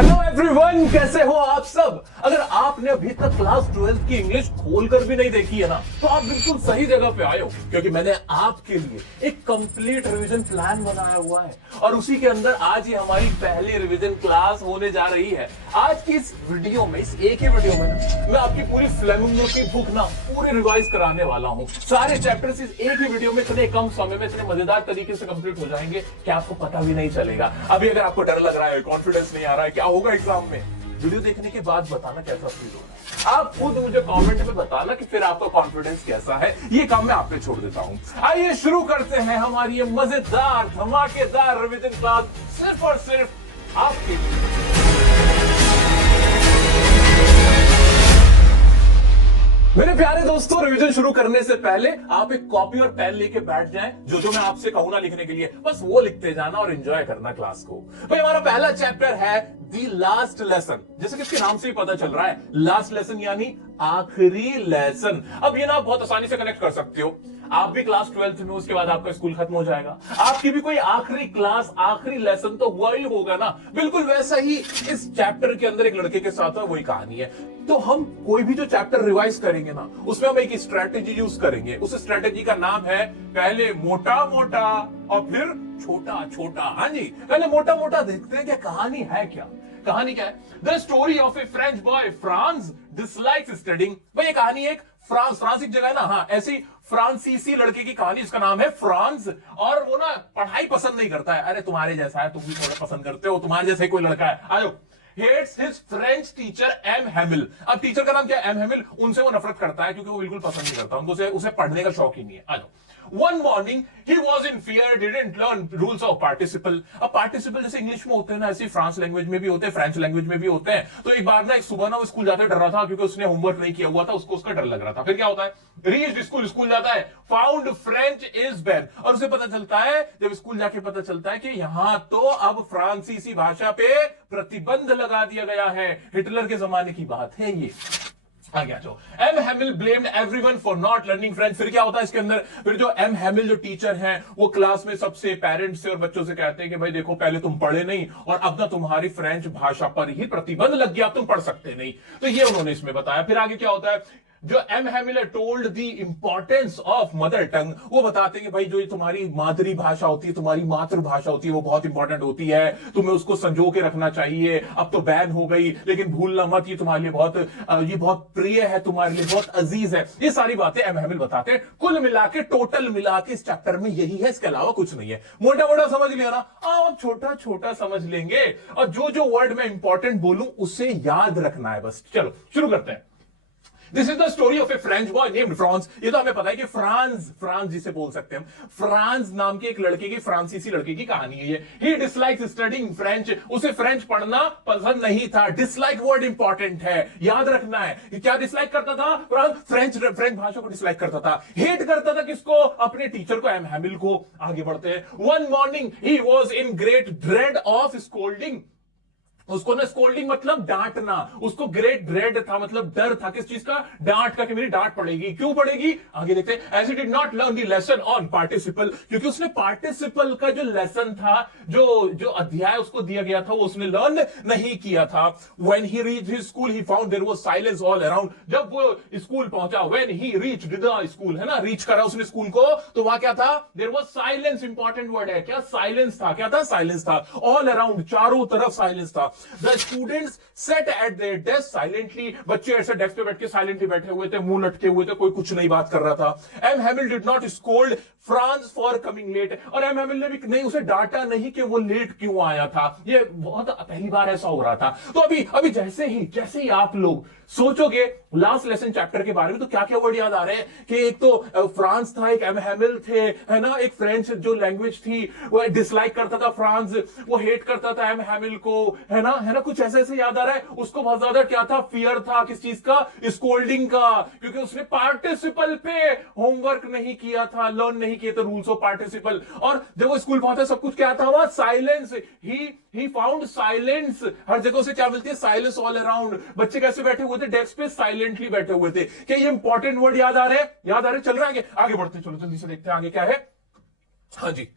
Hello everyone, कैसे हो आप सब। अगर आपने अभी तक क्लास 12 की इंग्लिश खोलकर भी नहीं देखी है ना, तो आप बिल्कुल सही जगह पे आए हो, क्योंकि मैंने आपके लिए एक कंप्लीट रिवीजन प्लान बनाया हुआ है और उसी के अंदर आज ही हमारी पहली रिवीजन क्लास होने जा रही है। आज की इस वीडियो में, इस एक ही वीडियो में मैं आपकी पूरी फ्लेमिंगो की बुक ना पूरी रिवाइज कराने वाला हूं। सारे चैप्टर्स इस एक ही वीडियो में इतने कम समय में इतने मजेदार तरीके से कंप्लीट हो जाएंगे कि आपको पता भी नहीं चलेगा। अभी अगर आपको डर लग रहा है, कॉन्फिडेंस नहीं आ रहा है, क्या होगा एग्जाम में, वीडियो देखने के बाद बताना कैसा फील हो रहा है। आप खुद मुझे कमेंट में बताना कि फिर आपका कॉन्फिडेंस कैसा है। ये काम मैं आप पे छोड़ देता हूं। आइए शुरू करते हैं हमारी ये मजेदार धमाकेदार रिवीजन क्लास, सिर्फ और सिर्फ आपके लिए। मेरे प्यारे दोस्तों, रिवीजन शुरू करने से पहले आप एक कॉपी और पेन लेके बैठ जाएं। जो मैं आपसे कहूं ना लिखने के लिए, बस वो लिखते जाना और एंजॉय करना क्लास को। भाई हमारा पहला चैप्टर है दी लास्ट लेसन। जैसे कि इसके नाम से ही पता चल रहा है, लास्ट लेसन यानी आखिरी लेसन। अब ये ना आप बहुत आसानी से कनेक्ट कर सकते हो। आप भी क्लास 12th में, उसके बाद आपका स्कूल खत्म हो जाएगा, आपकी भी कोई आखिरी क्लास, आखिरी लेसन तो हुआ ही होगा ना। बिल्कुल वैसा ही इस चैप्टर के अंदर एक लड़के के साथ वही कहानी है। तो हम कोई भी जो चैप्टर रिवाइज करेंगे ना, उसमें हम एक स्ट्रेटेजी यूज करेंगे। उस स्ट्रेटेजी का नाम है पहले मोटा मोटा और फिर छोटा छोटा। हाँ जी, पहले मोटा मोटा देखते हैं कि कहानी है क्या। कहानी क्या है? The story of A French boy France dislikes studying. भाई ये कहानी एक फ्रांस एक जगह है ना, हाँ, ऐसी फ्रांसीसी लड़के की कहानी, इसका नाम है फ्रांस। और वो ना पढ़ाई पसंद नहीं करता है। अरे तुम्हारे जैसा है, तुम भी थोड़ा पसंद करते हो, तुम्हारे जैसा ही कोई लड़का है, आ जाओ। Hates his French teacher M. Hamill। अब टीचर का नाम क्या है? M. Hamill। उनसे वो नफरत करता है क्योंकि वो बिल्कुल पसंद नहीं करता उनको, उसे पढ़ने का शौक ही नहीं है। आ जाओ। One morning he was in fear, didn't learn rules of participle। अब participle जैसे इंग्लिश में होते हैं ना, ऐसे फ्रांस लैंग्वेज में भी होते हैं, फ्रेंच लैंग्वेज में भी होते हैं। तो एक बार ना, एक सुबह ना वो स्कूल जाते डर रहा था क्योंकि उसने होमवर्क नहीं किया हुआ था, उसका डर लग रहा था। फिर क्या होता है? रीच्ड स्कूल जाता है, फाउंड फ्रेंच इज बैन। और उसे पता चलता है, जब स्कूल जाके पता चलता है कि यहां तो अब फ्रांसीसी भाषा पे प्रतिबंध लगा दिया गया है। हिटलर के जमाने की बात है ये। आगे आ जाओ। M Hamel blamed everyone for not learning French. फिर क्या होता है इसके अंदर? फिर जो एम हैमिल जो टीचर हैं, वो क्लास में सबसे पेरेंट्स से और बच्चों से कहते हैं कि भाई देखो, पहले तुम पढ़े नहीं और अब ना तुम्हारी फ्रेंच भाषा पर ही प्रतिबंध लग गया, अब तुम पढ़ सकते नहीं। तो ये उन्होंने इसमें बताया। फिर आगे क्या होता है? जो M Hamel told the importance of mother tongue, वो बताते हैं कि भाई जो तुम्हारी मातृभाषा होती है, तुम्हारी मातृभाषा होती है, वो बहुत इंपॉर्टेंट होती है, तुम्हें उसको संजो के रखना चाहिए। अब तो बैन हो गई, लेकिन भूलना मत, ये तुम्हारे लिए बहुत प्रिय है, तुम्हारे लिए बहुत अजीज है। ये सारी बातें एम हैमिल बताते हैं। कुल मिला के, टोटल मिला के इस चैप्टर में यही है, इसके अलावा कुछ नहीं है। मोटा मोटा समझ लिया ना? आप छोटा छोटा समझ लेंगे और जो जो वर्ड मैं इंपॉर्टेंट बोलूं उसे याद रखना है बस। चलो शुरू करते हैं। This is the story of A French boy named France. ये तो हमें पता है कि फ्रांस जिसे बोल सकते हैं, फ्रांस नाम के एक लड़के की, फ्रांसीसी लड़के की कहानी है ये। ही डिसलाइक्स स्टडीइंग फ्रेंच। उसे फ्रेंच पढ़ना पसंद नहीं था। डिसलाइक वर्ड इंपॉर्टेंट है, याद रखना है। क्या डिसलाइक करता था? फ्रेंच भाषा को डिसलाइक करता था। हेट करता था किसको? अपने टीचर को, एम हैमिल को। आगे बढ़ते हैं। One morning he was in great dread of scolding. उसको ना, स्कोल्डिंग मतलब डांटना, उसको ग्रेट ड्रेड था, मतलब डर था। किस चीज का? डांट का, कि मेरी डांट पड़ेगी। क्यों पड़ेगी? आगे देखते हैं। As he did not learn the lesson on participle, क्योंकि उसने पार्टिसिपल का जो लेसन था, जो अध्याय उसको दिया गया था, वो उसने लर्न नहीं किया था। When he reached his school he found there was silence all around. जब वो स्कूल पहुंचा, when he reached the school, है ना, रीच करा उसने स्कूल को, तो वहां क्या था? There was silence. Important word है क्या? साइलेंस था। क्या था? साइलेंस था। ऑल अराउंड, चारों तरफ साइलेंस था। The students sat at their desk silently। बच्चे ऐसे डेस्क पे बैठ के साइलेंटली बैठे हुए थे, मुंह लटके हुए थे, कोई कुछ नहीं बात कर रहा था। M Hamel did not scold Franz for coming late. और एम हैमिल ने भी नहीं, उसे डांटा नहीं कि वो लेट क्यों आया था। ये बहुत पहली बार ऐसा हो रहा था। तो अभी जैसे ही आप लोग सोचोगे लास्ट लेसन चैप्टर के बारे में, तो क्या क्या वर्ड याद आ रहे हैं? कि एक तो फ्रांस था, एक एम हैमिल थे, है ना, एक फ्रेंच जो लैंग्वेज थी वो डिसलाइक करता था फ्रांस, वो हेट करता था एम हैमिल को, है ना, कुछ ऐसे ऐसे याद आ रहा है। उसको बहुत ज्यादा क्या था? फियर था। किस चीज का? स्कोल्डिंग का, क्योंकि उसने पार्टिसिपल पे होमवर्क नहीं किया था, लर्न नहीं किए थे रूल्स ऑफ पार्टिसिपल। और जब वो स्कूल पहुंचा, सब कुछ क्या था? वहां साइलेंस। He found silence. हर जगह से क्या मिलती है? Silence all around. बच्चे कैसे बैठे हुए थे? डेस्क पे साइलेंटली बैठे हुए थे। क्या ये इंपॉर्टेंट वर्ड याद आ रहे हैं? याद आ रहे? चल रहे हैं आगे बढ़ते हैं। चलो जल्दी से देखते हैं आगे क्या है। हाँ जी,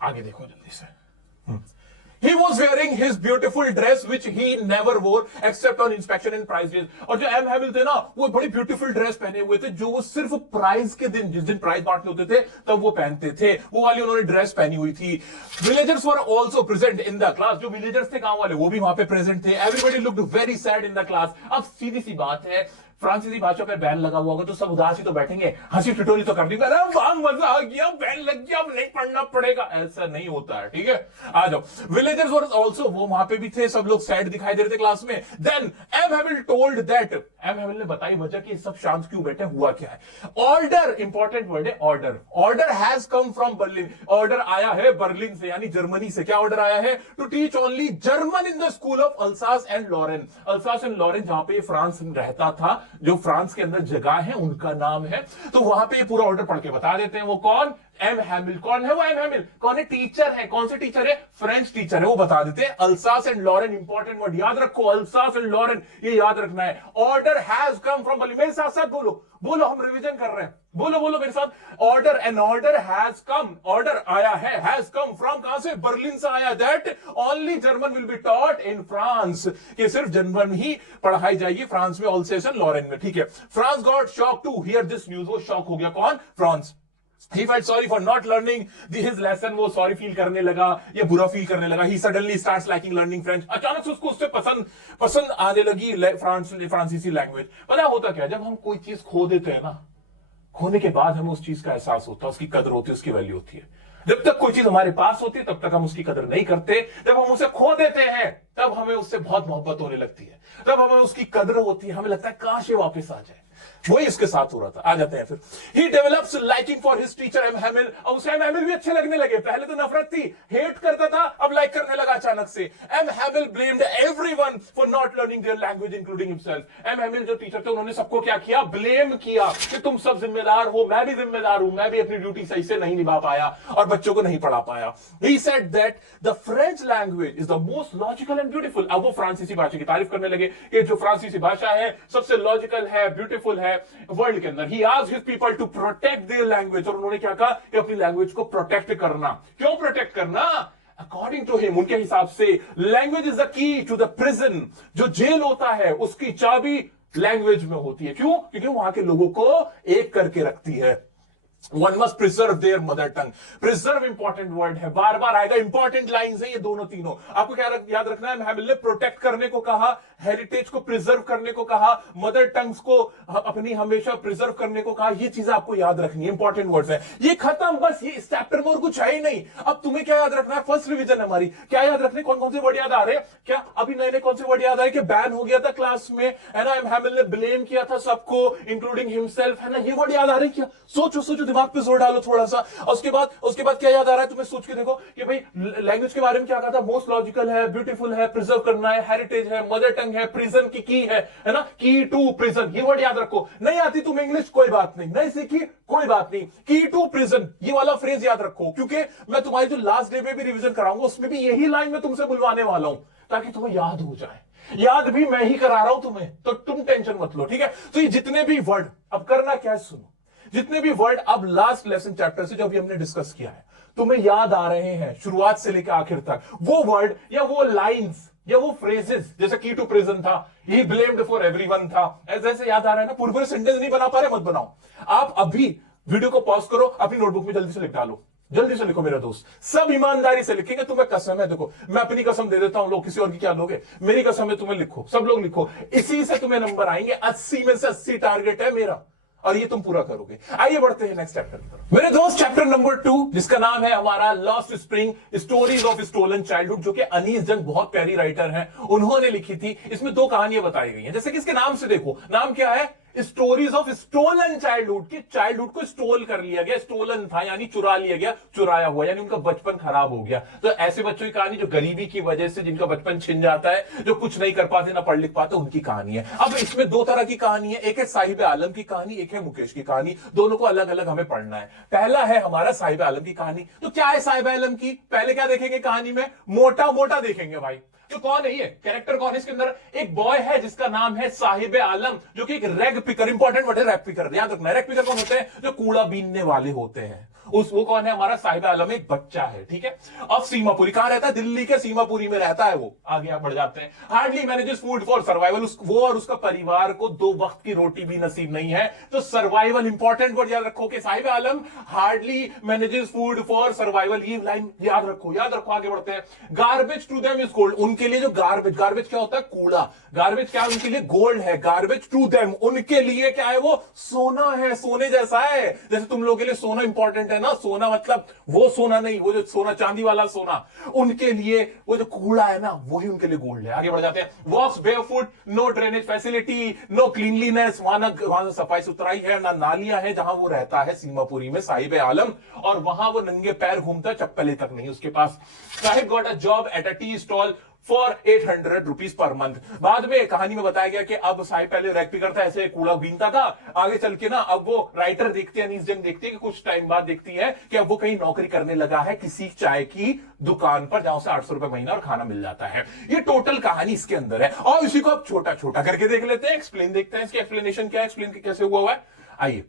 आगे देखो जल्दी से। He was wearing his beautiful dress which he never wore except on inspection and prize days. और जो एम हैमिल थे ना, वो बड़ी ब्यूटीफुल ड्रेस पहने हुए थे जो वो सिर्फ प्राइज के दिन, जिस दिन प्राइज बांटने होते थे तब वो पहनते थे, वो वाली उन्होंने ड्रेस पहनी हुई थी. Villagers were also present in the class. जो विलेजर्स थे गांव वाले वो भी वहां पे प्रेजेंट थे. Everybody looked very sad in the class. अब सीधी सी बात है, फ्रांसीसी भाषा पे बैन लगा हुआ होगा तो सब उदास ही तो बैठेंगे, हंसी ठिठोली तो कर दी, अरे वाह मजा आ गया, बैन लग गया, अब नहीं पढ़ना पड़ेगा. ऐसा नहीं होता है, ठीक है. आ जाओ. विलेजर्स वर आल्सो, वो वहां पे भी थे, सब लोग सैड दिखाई दे रहे थे क्लास में. Then M Hamel told that, M Hamel ने बताई वजह कि सब शांत क्यों बैठे, हुआ क्या है. ऑर्डर, इंपॉर्टेंट वर्ड है order. Order has come from Berlin. Order आया है बर्लिन से, यानी जर्मनी से. क्या ऑर्डर आया है? To teach only German in the school of Alsace and Lorraine. Alsace and Lorraine जहां पे फ्रांस रहता था, जो फ्रांस के अंदर जगह है उनका नाम है, तो वहां पे पूरा ऑर्डर पढ़ के बता देते हैं. वो कौन? एम हैमिल. कौन है वो एम हैमिल? कौन है? टीचर है. कौन से टीचर है? फ्रेंच टीचर है. वो बता देते हैं. Alsace and Lorraine, important word याद रखो, अल्सास एंड लॉरेन, ये याद रखना है. Order has come from Berlin. मेरे साथ साथ बोलो, बोलो, हम रिवीजन कर रहे हैं. बोलो बोलो मेरे साथ. Order, an order has come, order आया है, हैज कम फ्रॉम, कहां से? बर्लिन से आया. That only German will be taught in France, कि सिर्फ जर्मन ही पढ़ाई जाएगी फ्रांस में, अल्सास एंड लॉरेन में, ठीक है. Franz got shock to hear this news. वो शॉक हो गया. कौन? Franz. He felt sorry for not learning his lesson. वो सॉरी फील करने लगा, ये बुरा फील करने लगा. He suddenly starts liking learning French. अचानक से उसको उससे पसंद आने लगी फ्रांसीसी लैंग्वेज. पता होता क्या, जब हम कोई चीज खो देते हैं ना, खोने के बाद हमें उस चीज का एहसास होता है, उसकी कदर होती है, उसकी वैल्यू होती है. जब तक कोई चीज हमारे पास होती है तब तक हम उसकी कदर नहीं करते. जब हम उसे खो देते हैं तब हमें उससे बहुत मोहब्बत होने लगती है, तब हमें उसकी कदर होती है, हमें लगता है काश ये वापस आ जाए. वही इसके साथ हो रहा था. आ जाते हैं फिर. He develops liking for his teacher M Hamel. और उसे एम हैमिल भी अच्छे लगने लगे. पहले तो नफरत थी, हेट करता था, अब लाइक करने लगा अचानक से. M Hamel blamed everyone for not learning their language including himself. M Hamel जो टीचर थे उन्होंने सबको क्या किया? ब्लेम किया कि तुम सब जिम्मेदार हो, मैं भी जिम्मेदार हूं, मैं भी अपनी ड्यूटी सही से नहीं निभा पाया और बच्चों को नहीं पढ़ा पाया. He said that the French language is the most logical and beautiful. अब वो फ्रांसीसी भाषा की तारीफ करने लगे कि जो फ्रांसीसी भाषा है सबसे लॉजिकल है, ब्यूटीफुल है वर्ल्ड के अंदर. He asked his people to protect their language. और उन्होंने क्या कहा कि अपनी लैंग्वेज को प्रोटेक्ट करना. क्यों प्रोटेक्ट करना? अकॉर्डिंग टू हिम, उनके हिसाब से, language is the key to the prison. जो जेल होता है उसकी चाबी लैंग्वेज में होती है. क्यों? क्योंकि वहां के लोगों को एक करके रखती है. One must preserve their mother tongue. Preserve important word है, बार बार आएगा. इंपॉर्टेंट लाइंस है ये दोनों तीनों. आपको क्या याद रखना है? हैमिल ने प्रोटेक्ट करने को कहा, हेरिटेज को प्रिजर्व करने को कहा, मदर टंग्स को अपनी हमेशा प्रिजर्व करने को कहा. ये चीजें आपको याद रखनी है, इंपॉर्टेंट वर्ड्स है. ये खत्म, बस ये इस चैप्टर में और कुछ है ही नहीं. अब तुम्हें क्या याद रखना है? फर्स्ट रिवीजन हमारी. क्या याद रखने? कौन कौन से वर्ड याद आ रहे हैं? क्या अभी नए नए कौन से वर्ड याद आ रहे? कि बैन हो गया था क्लास में, है ना, हैमिल ने ब्लेम किया था सबको इंक्लूडिंग हिमसेल्फ, है ना. ये वर्ड याद आ रहे हैं क्या? सोचो सोचो, दिमाग पे जोर डालो थोड़ा सा. उसके बाद क्या याद आ रहा है तुम्हें? सोच के देखो कि भाई लैंग्वेज के बारे में क्या कहा था? मोस्ट लॉजिकल है, ब्यूटीफुल है, प्रिजर्व करना है, हेरिटेज है, मदर टंग है, प्रिजन की है ना, की टू प्रिजन. ये वर्ड याद रखो. नहीं आती तुम इंग्लिश, कोई बात नहीं, नहीं सीखी कोई बात नहीं. की टू प्रिजन, ये वाला फ्रेज याद रखो, क्योंकि मैं तुम्हारी जो लास्ट डे में भी रिवीजन कराऊंगा उसमें भी यही लाइन मैं तुमसे बुलवाने वाला हूं, ताकि तुम्हें याद हो जाए. याद भी मैं ही करा रहा हूं तुम्हें, तो तुम टेंशन मत लो, ठीक है. तो ये जितने भी वर्ड, अब करना क्या है, सुनो. जितने भी वर्ड अब लास्ट लेसन चैप्टर से जो अभी हमने डिस्कस किया है तुम्हें याद आ रहे हैं शुरुआत से लेकर आखिर तक, वो वर्ड या वो लाइंस या वो फ्रेजेस, जैसे की टू प्रिजन था, ही ब्लेम्ड फॉर एवरीवन था, ऐसे याद आ रहा है ना. पूरे सेंटेंस नहीं बना पा रहे, मत बनाओ. आप अभी वीडियो को पॉज करो, अपनी नोटबुक में जल्दी से लिख डालो, जल्दी से लिखो मेरा दोस्त. सब ईमानदारी से लिखेंगे, तुम्हें कसम है. देखो मैं अपनी कसम दे देता हूं, लोग किसी और की क्या लोगे, मेरी कसम है. तुम्हें लिखो, सब लोग लिखो, इसी से तुम्हें नंबर आएंगे. 80 में से 80 टारगेट है मेरा, और ये तुम पूरा करोगे. आइए बढ़ते हैं नेक्स्ट चैप्टर पर. मेरे दोस्त, चैप्टर नंबर 2 जिसका नाम है हमारा Lost Spring, stories of stolen childhood, जो कि अनीस जंग बहुत प्यारी राइटर हैं, उन्होंने लिखी थी. इसमें 2 कहानियां बताई गई हैं. जैसे कि इसके नाम से देखो, नाम क्या है? Stories of stolen childhood. कि चाइल्डहुड को स्टोल कर लिया गया, स्टोलन था यानी चुरा लिया गया, चुराया हुआ, यानी उनका बचपन खराब हो गया. तो ऐसे बच्चों की कहानी जो गरीबी की वजह से जिनका बचपन छिन जाता है, जो कुछ नहीं कर पाते, ना पढ़ लिख पाते, उनकी कहानी है. अब इसमें 2 तरह की कहानी है. एक है साहिब आलम की कहानी, एक है मुकेश की कहानी. दोनों को अलग अलग हमें पढ़ना है. पहला है हमारा साहिब आलम की कहानी. तो क्या है साहिब आलम की? पहले क्या देखेंगे कहानी में? मोटा मोटा देखेंगे भाई. तो कौन है ये कैरेक्टर? कौन है इसके अंदर? एक बॉय है जिसका नाम है साहिब आलम, जो कि एक रैग पिकर, इंपॉर्टेंट वर्ड है रैग पिकर, याद रखना. रैग पिकर कौन होते हैं? जो कूड़ा बीनने वाले होते हैं. वो कौन है? हमारा साहिब आलम एक बच्चा है, ठीक है। अब सीमापुरी कहां रहता है? दिल्ली के सीमापुरी में रहता है वो। आगे आप बढ़ जाते हैं। Hardly manages food for survival, वो और उसका परिवार को 2 वक्त की रोटी भी नसीब नहीं है। तो सर्वाइवल इंपॉर्टेंट वर्ड याद रखो कि Saheb Alam hardly manages food for survival, ये लाइन याद रखो, याद रखो। आगे बढ़ते हैं। Garbage to them is gold, उनके लिए जो गार्बेज, गार्बेज क्या होता है? कूड़ा। गार्बेज क्या है उनके लिए? गोल्ड है। गार्बेज टू देम, उनके लिए क्या है? वो सोना है, सोने जैसा है। जैसे तुम लोगों के लिए सोना इंपॉर्टेंट है ना, सोना मतलब वो सोना नहीं, वो जो सोना चांदी वाला सोना, उनके लिए वो जो कूड़ा है ना, वही उनके लिए गोल्ड है। आगे बढ़ जाते हैं। Walks barefoot, no drainage facility, no cleanliness, वहां सफाई सुथराई है ना, नालियां है जहां वो रहता है सीमापुरी में साहिब आलम, और वहां वो नंगे पैर घूमता है, चप्पलें तक नहीं उसके पास। Saheb got a job at a tea stall for 800 rupees per month. बाद में कहानी में बताया गया कि अब साहिब पहले रैक पिकर था, ऐसे कूड़ा बीनता था। आगे चल के ना अब वो राइटर देखती है, अनीस जंग देखती है कि कुछ टाइम बाद देखती है कि अब वो कहीं नौकरी करने लगा है किसी चाय की दुकान पर, जहां से 800 रुपए महीना और खाना मिल जाता है। ये टोटल कहानी इसके अंदर है, और इसी को अब छोटा छोटा करके देख लेते हैं, एक्सप्लेन देखते हैं, इसकी एक्सप्लेनेशन क्या है, एक्सप्लेन कैसे हुआ है। आइए।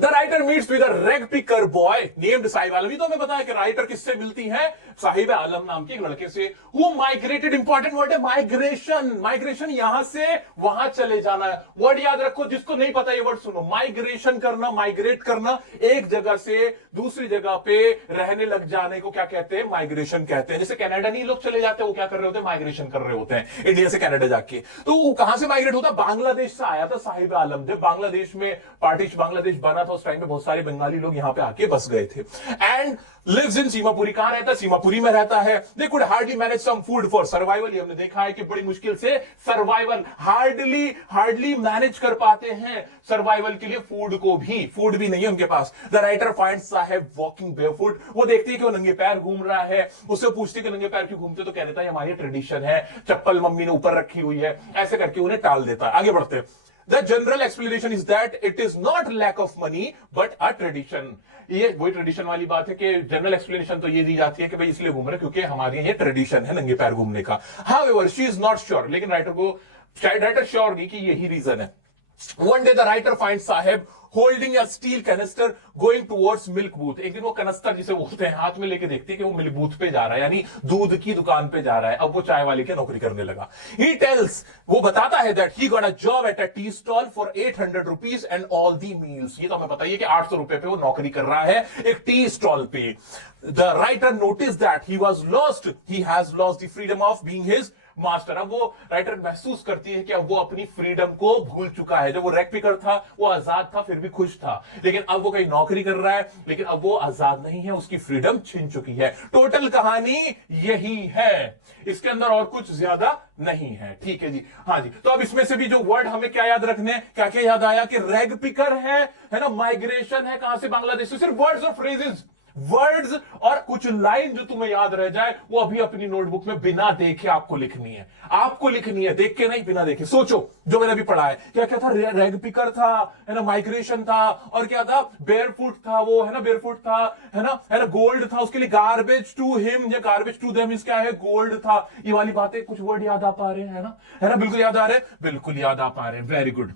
The writer meets with a rag picker boy named Saheb Alam. तो हमें बताया कि राइटर किससे मिलती है? साहिब आलम नाम के एक लड़के से। वो माइग्रेटेड, इंपॉर्टेंट वर्ड है माइग्रेशन। माइग्रेशन यहां से वहां चले जाना है। वर्ड याद रखो, जिसको नहीं पता ये वर्ड सुनो। माइग्रेशन करना, माइग्रेट करना, एक जगह से दूसरी जगह पे रहने लग जाने को क्या कहते हैं? माइग्रेशन कहते हैं। जैसे कनाडा नहीं लोग चले जाते हैं, वो क्या कर रहे होते हैं? माइग्रेशन कर रहे होते हैं इंडिया से कनाडा जाके। तो वो कहां से माइग्रेट होता? बांग्लादेश से आया था साहिब आलम। जब बांग्लादेश में पार्टीशन बांग्लादेश बना था, उस टाइम पे बहुत सारे बंगाली लोग यहां पे आके बस गए थे। And lives in Seemapuri. कहां रहता है? सीमापुरी में रहता है। They could hardly manage some food for survival. हमने देखा है कि बड़ी मुश्किल से सर्वाइवल, हार्डली मैनेज कर पाते हैं सर्वाइवल के लिए फूड को भी। फूड भी नहीं है उनके पास। The writer finds Saheb walking barefoot. वो देखती है कि वो नंगे पैर घूम रहा है, उससे पूछती है कि नंगे पैर क्यों घूमते, तो कह देता है हमारी ट्रेडिशन है, चप्पल मम्मी ने ऊपर रखी हुई है, ऐसे करके उन्हें टाल देता है। आगे बढ़ते हैं। The general explanation is that it is not lack of money but a tradition। ये वही ट्रेडिशन वाली बात है कि जनरल एक्सप्लेनेशन तो ये दी जाती है कि भाई इसलिए घूम रहे क्योंकि हमारे ये ट्रेडिशन है नंगे पैर घूमने का। However, she is not sure, लेकिन राइटर को शायद राइटर श्योर नहीं कि यही रीजन है। One day the writer finds Sahib holding a steel canister going towards milk booth। एक दिन वो कनस्तर जिसे बोलते हैं हाथ में लेके देखती है कि वो मिल्क बूथ पे जा रहा है, यानी दूध की दुकान पे जा रहा है। अब वो चाय वाले की नौकरी करने लगा। He tells, वो बताता है that he got a job at a tea stall for 800 rupees and all the meals। ये तो हमें पता ही है कि 800 रुपए पे वो नौकरी कर रहा है एक टी स्टॉल पे। The writer noticed that he was lost, he has lost the freedom of being his master. अब वो राइटर महसूस करती है कि अब वो अपनी फ्रीडम को भूल चुका है। जब वो रैक पिकर था वो आजाद था, फिर भी खुश था, लेकिन अब वो कहीं नौकरी कर रहा है, लेकिन अब वो आजाद नहीं है, उसकी फ्रीडम छिन चुकी है। टोटल कहानी यही है, इसके अंदर और कुछ ज्यादा नहीं है। ठीक है जी, हाँ जी। तो अब इसमें से भी जो वर्ड हमें क्या याद रखने, क्या क्या याद आया कि रैग पिकर है ना, माइग्रेशन है, कहां से? बांग्लादेश से। सिर्फ वर्ड्स और फ्रेजेस, वर्ड्स और कुछ लाइन जो तुम्हें याद रह जाए वो अभी अपनी नोटबुक में बिना देखे आपको लिखनी है। आपको लिखनी है, देख के नहीं, बिना देखे। सोचो जो मैंने अभी पढ़ा है, क्या क्या था? रैग पिकर था, है ना, माइग्रेशन था, और क्या था? बेयरफुट था, वो है ना, बेयरफुट था, है ना, गोल्ड था, उसके लिए गार्बेज टू हिम या गार्बेज टू देम इस क्या है? गोल्ड था। ये वाली बातें, कुछ वर्ड याद आ पा रहे हैं? है ना, बिल्कुल याद आ रहे हैं, बिल्कुल याद आ पा रहे हैं। Very good.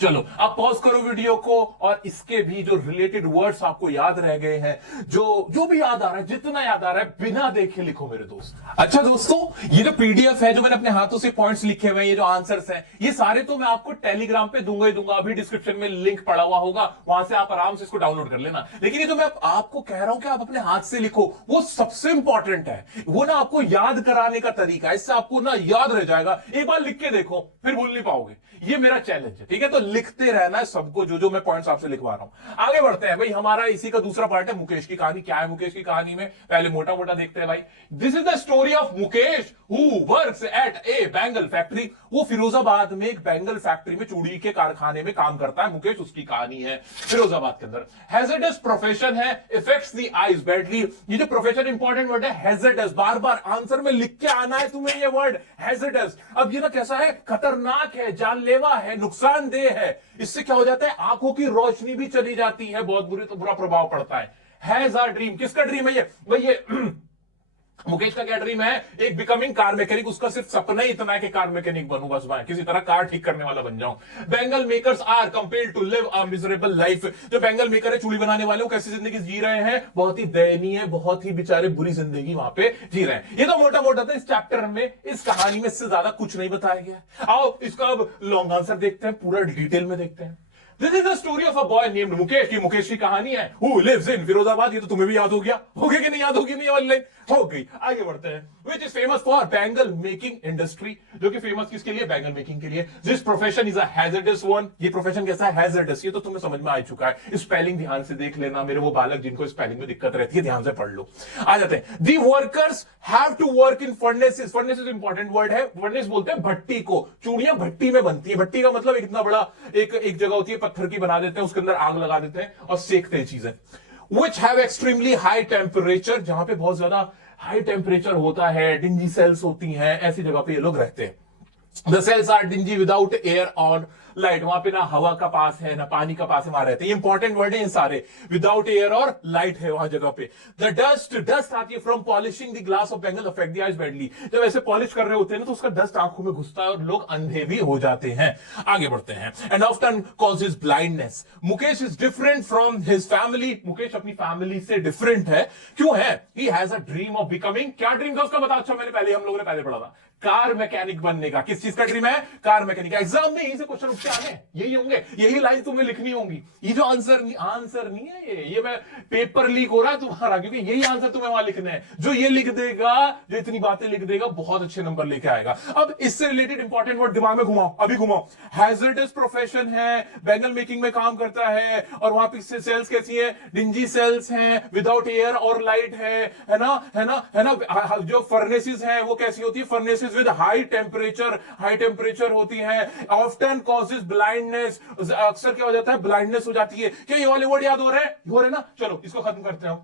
चलो अब पॉज करो वीडियो को, और इसके भी जो रिलेटेड वर्ड्स आपको याद रह गए हैं, जो भी याद आ रहा है, जितना याद आ रहा है, बिना देखे लिखो मेरे दोस्त। अच्छा दोस्तों, ये जो पीडीएफ है, जो मैंने अपने हाथों से पॉइंट्स लिखे हुए हैं, ये जो आंसर्स हैं, ये सारे तो मैं आपको टेलीग्राम पे दूंगा ही दूंगा। अभी डिस्क्रिप्शन में लिंक पड़ा हुआ होगा, वहां से आप आराम से इसको डाउनलोड कर लेना। लेकिन ये जो मैं आपको कह रहा हूं कि आप अपने हाथ से लिखो, वो सबसे इंपॉर्टेंट है। वो ना आपको याद कराने का तरीका है, इससे आपको ना याद रह जाएगा। एक बार लिख के देखो, फिर भूल नहीं पाओगे। ये मेरा चैलेंज है, ठीक है? तो लिखते रहना है सबको, जो मैं पॉइंट्स आपसे लिखवा रहा हूं। आगे बढ़ते हैं भाई, हमारा इसी का दूसरा पार्ट है मुकेश की कहानी। क्या है मुकेश की कहानी में? पहले मोटा मोटा देखते हैं भाई। This is the story of Mukesh who works at A bangle factory. वो फिरोजाबाद में एक बैंगल फैक्ट्री में, चूड़ी के कारखाने में काम करता है मुकेश। उसकी कहानी है फिरोजाबाद के अंदर। हैजर्डस प्रोफेशन है, इफेक्ट्स द आईज बैडली। ये जो प्रोफेशन इंपॉर्टेंट वर्ड है, हैजर्डस। बार बार आंसर में लिख के आना है तुम्हें ये वर्ड, हैजर्डस। अब ये ना कैसा है? खतरनाक है, जानलेवा है, नुकसानदेह है। इससे क्या हो जाता है? आंखों की रोशनी भी चली जाती है, बहुत बुरा प्रभाव पड़ता है। हैज अ ड्रीम, किसका ड्रीम है ये भाई? ये मुकेश का क्या ड्रीम है? एक बिकमिंग कार मैकेनिक। उसका सिर्फ सपना ही इतना है कि कार मैकेनिक बनूं, बस मैं किसी तरह कार ठीक करने वाला बन जाऊं। Bangle makers are compelled to live a miserable life. जो बेंगल मेकर है, चूड़ी बनाने वाले, वो कैसी जिंदगी जी रहे हैं? बहुत ही दयनीय, बहुत ही बेचारे बुरी जिंदगी वहां पे जी रहे हैं। ये तो मोटा मोटा था इस चैप्टर में, इस कहानी में इससे ज्यादा कुछ नहीं बताया गया। आओ इसका अब लॉन्ग आंसर देखते हैं, पूरा डिटेल में देखते हैं। This is the story of a boy named Mukesh. की मुकेश की कहानी है, हु लिव्स इन फिरोजाबाद। ये तो तुम्हें भी याद हो गया, हो गया कि नहीं याद होगी? नहीं वाली लाइन हो गई। आगे बढ़ते हैं। Which is famous for bangle making industry. जो कि फेमस किसके लिए? बैंगल मेकिंग के लिए। This profession is a hazardous one. ये प्रोफेशन कैसा है? हैजर्डस। ये तो तुम्हें समझ में आ चुका है। स्पेलिंग ध्यान से देख लेना, मेरे वो बालक जिनको स्पेलिंग में दिक्कत रहती है, ध्यान से पढ़ लो। आ जाते हैं। The workers have to work in furnaces. Furnaces important word है। फर्नेस बोलते हैं भट्टी को। चूड़ियां भट्टी में बनती है। भट्टी का मतलब इतना बड़ा एक जगह होती है, पत्थर की बना देते हैं, उसके अंदर आग लगा देते हैं और सेकते हैं चीजें। Which have extremely high temperature. जहां पे बहुत ज्यादा हाई टेम्परेचर होता है, डिंजी सेल्स होती हैं, ऐसी जगह पे ये लोग रहते हैं। The cells are dingy without air on light. वहां पे ना हवा का पास है ना पानी का पास है, वहां रहते हैं। इंपॉर्टेंट वर्ड है सारे। विदाउट एयर और लाइट है वहां जगह पे। द डस्ट आती है from polishing the glass of Bengal affect the eyes badly. जब ऐसे पॉलिश कर रहे होते हैं ना, तो उसका डस्ट आंखों में घुसता है और लोग अंधे भी हो जाते हैं। आगे बढ़ते हैं। And often causes blindness. Mukesh is different from his family. Mukesh अपनी फैमिली से डिफरेंट है। क्यों है? He has a dream of becoming. क्या ड्रीम था उसका बता? अच्छा, हम लोगों ने पहले पढ़ा था, कार मैकेनिक बनने का। किस चीज का ड्रीम है? Car mechanic. एग्जाम में यही से क्वेश्चन उठते आने, यही होंगे, यही लाइन तुम्हें लिखनी होंगी। ये जो आंसर नहीं है, ये मैं पेपर लीक हो रहा है तुम्हारा, क्योंकि यही आंसर तुम्हें वहां लिखना है। जो ये लिख देगा, जो इतनी बातें लिख देगा, बहुत अच्छे नंबर लेके आएगा। अब इससे रिलेटेड इंपॉर्टेंट वर्ड दिमाग में घुमाओ, अभी घुमाओ। हैजर्डस प्रोफेशन है, बैंगल मेकिंग में काम करता है, और वहां पे सेल्स कैसी है? डिंजी सेल्स हैं, विदाउट एयर और लाइट है ना। जो फर्नेसेस हैं वो कैसी होती है? फर्नेसेस विद हाई टेम्परेचर होती है। Often causes blindness. अक्सर क्या हो जाता है? ब्लाइंडनेस हो जाती है। क्या ये वाले वर्ड याद हो रहे हैं ना? चलो इसको खत्म करते हैं।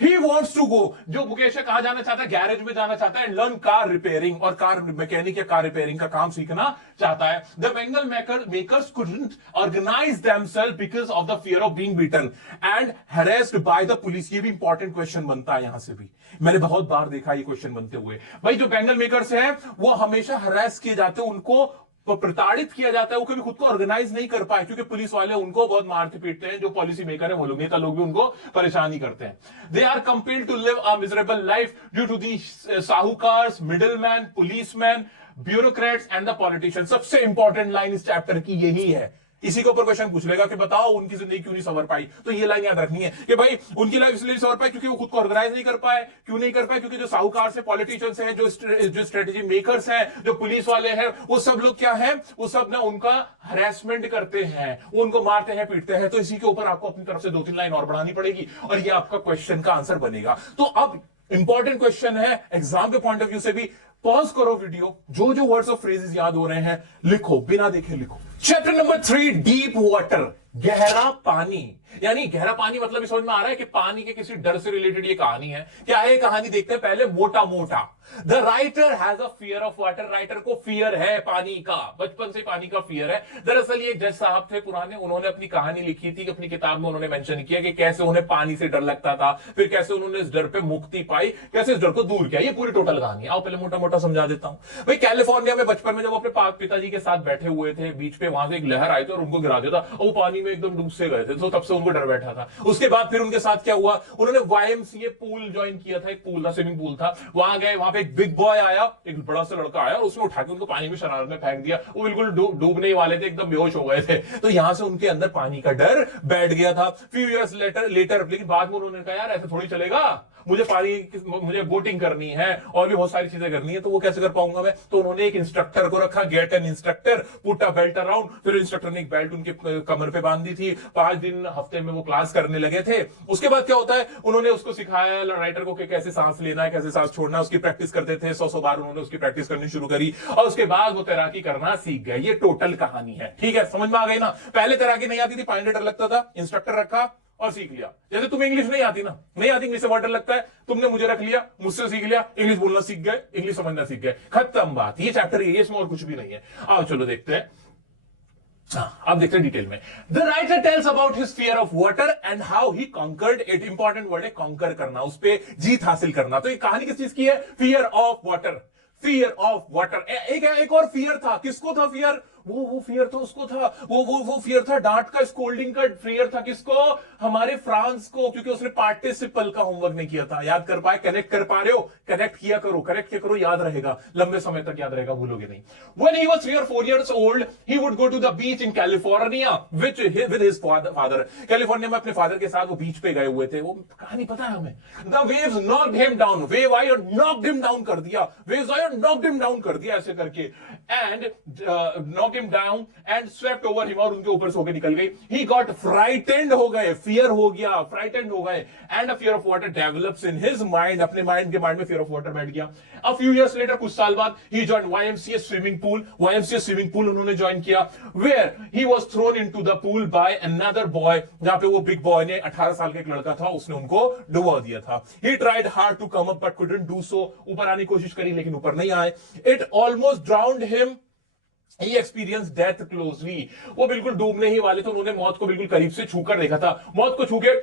He wants to go, जो मुकेश कहा जाना चाहता है, गैरेज में जाना चाहता है, लर्न कार रिपेयरिंग, और कार मैकेनिक या कार रिपेयरिंग का काम सीखना चाहता है। The Bengal makers couldn't organize themselves because of the fear of being beaten and harassed by the police। ये भी इंपॉर्टेंट क्वेश्चन बनता है यहां से भी, मैंने बहुत बार देखा ये क्वेश्चन बनते हुए। भाई जो बेंगल मेकर्स हैं वो हमेशा हरास किए जाते हैं, उनको प्रताड़ित किया जाता है, वो कभी खुद को ऑर्गेनाइज नहीं कर पाए, क्योंकि पुलिस वाले उनको बहुत मारते पीटते हैं। जो पॉलिसी मेकर है वो लोग, नेता लोग भी उनको परेशान ही करते हैं। They are compelled to live a miserable life due to the sahukars, middleman, policeman, bureaucrats and the politician. सबसे इंपॉर्टेंट लाइन इस चैप्टर की यही है। इसी के ऊपर क्वेश्चन पूछ लेगा कि बताओ उनकी जिंदगी क्यों नहीं संवर पाई, तो ये लाइन याद रखनी है कि भाई उनकी लाइफ इसलिए संवर पाई क्योंकि वो खुद को ऑर्गेनाइज नहीं कर पाए। क्यों नहीं कर पाए? क्योंकि जो साहूकार से पॉलिटिशियंस हैं, जो स्ट्रेटेजी मेकर्स हैं, जो पुलिस वाले हैं, वो सब लोग क्या है? वो सब ना उनका हरेसमेंट करते हैं, वो उनको मारते हैं, पीटते हैं। तो इसी के ऊपर आपको अपनी तरफ से 2-3 लाइन और बढ़ानी पड़ेगी, और ये आपका क्वेश्चन का आंसर बनेगा। तो अब इंपॉर्टेंट क्वेश्चन है एग्जाम के पॉइंट ऑफ व्यू से भी। पॉज करो वीडियो, जो जो वर्ड्स ऑफ फ्रेजेस याद हो रहे हैं लिखो, बिना देखे लिखो। चैप्टर नंबर 3, डीप वाटर, गहरा पानी। यानी गहरा पानी मतलब समझ में आ रहा है कि पानी के किसी डर से रिलेटेड ये कहानी है। क्या है कहानी? देखते हैं पहले मोटा मोटा। The writer has a fear of water. Writer को फियर है पानी का, बचपन से पानी का फियर है। दरअसल ये जज साहब थे पुराने, उन्होंने अपनी कहानी लिखी थी, अपनी किताब में उन्होंने मेंशन किया कि कैसे उन्हें पानी से डर लगता था, फिर कैसे उन्होंने इस डर पे मुक्ति पाई, कैसे इस डर को दूर किया। ये पूरी टोटल कहानी। आओ पहले मोटा मोटा समझा देता हूं। भाई कैलिफोर्निया में बचपन में जब अपने पिताजी के साथ बैठे हुए थे बीच पे, वहां से एक लहर आई थी और उनको गिरा दिया था, और वो पानी में एकदम डूब से गए थे। तो तब से उनको डर बैठा था। उसके बाद फिर उनके साथ क्या हुआ? उन्होंने YMCA पूल ज्वाइन किया था, एक पूल था, स्विमिंग पूल था। वहां गए, वहां पे एक बिग बॉय आया, एक बड़ा सा लड़का आया और उसने उठा के उनको पानी में शरारत में फेंक दिया। वो बिल्कुल डूबने ही वाले थे, एकदम बेहोश हो गए थे। तो यहां से उनके अंदर पानी का डर बैठ गया था। फ्यू इयर्स लेटर लेकिन बाद में उन्होंने कहा यार ऐसे थोड़ी चलेगा, मुझे बोटिंग करनी है और भी बहुत सारी चीजें करनी है, तो वो कैसे कर पाऊंगा मैं? तो उन्होंने एक इंस्ट्रक्टर को रखा, get an instructor, put a belt around. फिर इंस्ट्रक्टर ने एक बेल्ट उनके कमर पे बांध दी थी। 5 दिन हफ्ते में वो क्लास करने लगे थे। उसके बाद क्या होता है? उन्होंने उसको सिखाया राइटर को कि कैसे सांस लेना है, कैसे सांस छोड़ना है। उसकी प्रैक्टिस करते थे 100 बार उन्होंने उसकी प्रैक्टिस करनी शुरू करी, और उसके बाद वो तैराकी करना सीख गए। ये टोटल कहानी है, ठीक है? समझ में आ गई ना? पहले तैराकी नहीं आती थी, पानी डर लगता था, इंस्ट्रक्टर रखा और सीख लिया। जैसे तुम्हें इंग्लिश नहीं आती ना, नहीं आती, इंग्लिश से वर्ड डर लगता है, तुमने मुझे रख लिया, मुझसे सीख लिया, इंग्लिश बोलना सीख गए, इंग्लिश समझना सीख गए, खत्म बात। ये चैप्टर ये, इसमें और कुछ भी नहीं है। आओ चलो देखते हैं। अब देखते हैं डिटेल में। The writer tells about his fear of water and how he conquered it. Important word है कॉन्कर करना, उस पे जीत हासिल करना। तो ये कहानी किस चीज की है? Fear of water, fear of water. एक और फियर था। किसको था फियर? वो फियर तो उसको था, वो फियर था डांट का, स्कोल्डिंग का फियर था। किसको? हमारे फ्रांस को, क्योंकि उसने पार्टिसिपल का होमवर्क नहीं किया था। याद कर पाए? कनेक्ट कर पा रहे हो? कनेक्ट किया करो, करेक्ट किया करो, याद रहेगा, लंबे समय तक याद रहेगा, भूलोगे नहीं। When he was 3 or 4 years old, he would go to the beach in California with his father. California में अपने फादर के साथ वो बीच पे गए हुए थे। वो कहानी पता है हमें। The waves knocked him down. Wave आई और knocked him down कर दिया। Waves आई और knocked him down कर दिया ऐसे करके। And knocked him down and swept over him, और उनके ऊपर से होकर निकल गई। He got frightened, हो गए, fear हो गया, frightened हो गए। And a fear of water develops in his mind, अपने माइंड के माइंड में fear of water बैठ गया। A few years later, कुछ साल बाद, he joined YMCA swimming pool। YMCA swimming pool उन्होंने ज्वाइन किया, where he was thrown into the pool by another boy, जहां पे वो बिग बॉय ने, 18 साल का एक लड़का था, उसने उनको डुबा दिया था। He tried hard to come up but couldn't do so। ऊपर आने की कोशिश करी लेकिन ऊपर नहीं आए। It almost drowned him। He experienced death closely। वो बिल्कुल डूबने ही वाले थे, उन्होंने मौत को बिल्कुल करीब से छूकर देखा था। मौत को छू के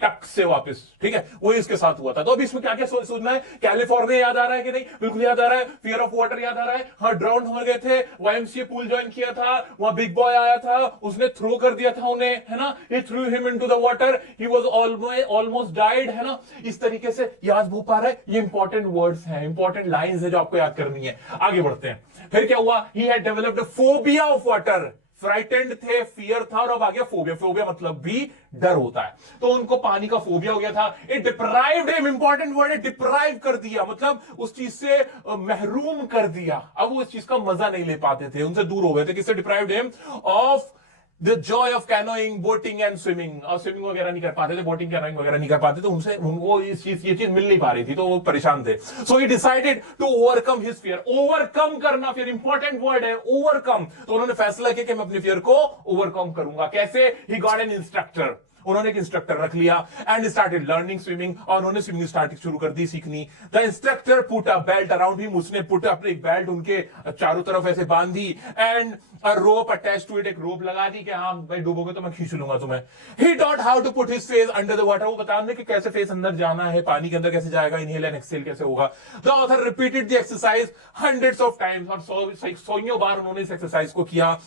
टक से वापस, ठीक है, वो इसके साथ हुआ था। तो अभी इसमें क्या क्या सोचना है? कैलिफोर्निया याद आ रहा है कि नहीं? बिल्कुल याद आ रहा है। फियर ऑफ वाटर याद आ रहा है। हाँ, ड्राउन हो गए थे, वाईएमसीए पूल ज्वाइन किया था, वहां बिग बॉय आया था, उसने थ्रो कर दिया था उन्हें, है ना, he threw him into the water, he was almost died, है ना। इस तरीके से याद हो पा रहा है। ये इंपॉर्टेंट वर्ड्स हैं, इंपॉर्टेंट लाइंस है जो आपको याद करनी है। आगे बढ़ते हैं। फिर क्या हुआ? He had developed phobia of water. Frightened थे, फियर था, और अब आ गया फोबिया। फोबिया मतलब भी डर होता है। तो उनको पानी का फोबिया हो गया था। It deprived him, important word है, डिप्राइव कर दिया, मतलब उस चीज से महरूम कर दिया। अब वो इस चीज का मजा नहीं ले पाते थे, उनसे दूर हो गए थे। किससे deprived him? Of the Joy of canoeing, boating and swimming. और स्विमिंग वगैरह नहीं कर पाते थे, बोटिंग कैनोइंग वगैरह नहीं कर पाते थे, उनसे उनको ये चीज मिल नहीं पा रही थी, तो वो परेशान थे। So he decided to overcome his fear. Overcome करना, फिर इंपॉर्टेंट वर्ड है ओवरकम। तो उन्होंने फैसला किया कि मैं अपने फियर को ओवरकम करूंगा। कैसे? He got an instructor. उन्होंने एक इंस्ट्रक्टर रख लिया एंड स्टार्टेड लर्निंग स्विमिंग, और उन्होंने स्विमिंग स्टार्ट शुरू कर दी सीखनी। The instructor put a belt around him, उसने पुट अपने एक बेल्ट उनके चारों तरफ ऐसे बांधी, and a rope attach to it, एक रोप लगा दी कि हाँ भाई डूबोगे तो मैं खींच लूंगा तुम्हें। He taught how to put his face under the water, वो बताने कि कैसे फेस अंदर जाना है, पानी के अंदर कैसे जाएगा, इनहेल एंड एक्सहेल कैसे होगा। The author repeated the exercise hundreds of times, और सौयों बार उन्होंने इस एक्सरसाइज को किया।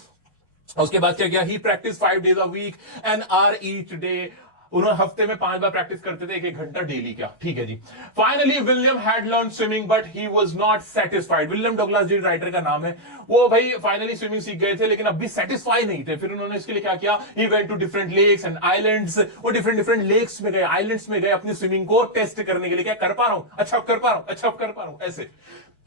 उसके बाद क्या किया? ही practice 5 days a week, an hour each day। उन्होंने हफ्ते में 5 बार प्रैक्टिस करते थे, एक घंटा डेली का, ठीक है जी। Finally William had learn swimming but he was not satisfied. William Douglas ji writer का नाम है, वो भाई फाइनली स्विमिंग सीख गए थे लेकिन अब भी सेटिस्फाई नहीं थे। फिर उन्होंने इसके लिए क्या किया? He went to different lakes and islands. वो डिफरेंट लेक्स में गए, आइलैंड्स में गए, अपनी स्विमिंग को टेस्ट करने के लिए। क्या कर पा रहा हूं? अच्छा कर पा रहा हूं, अच्छा कर पा रहा हूं, ऐसे।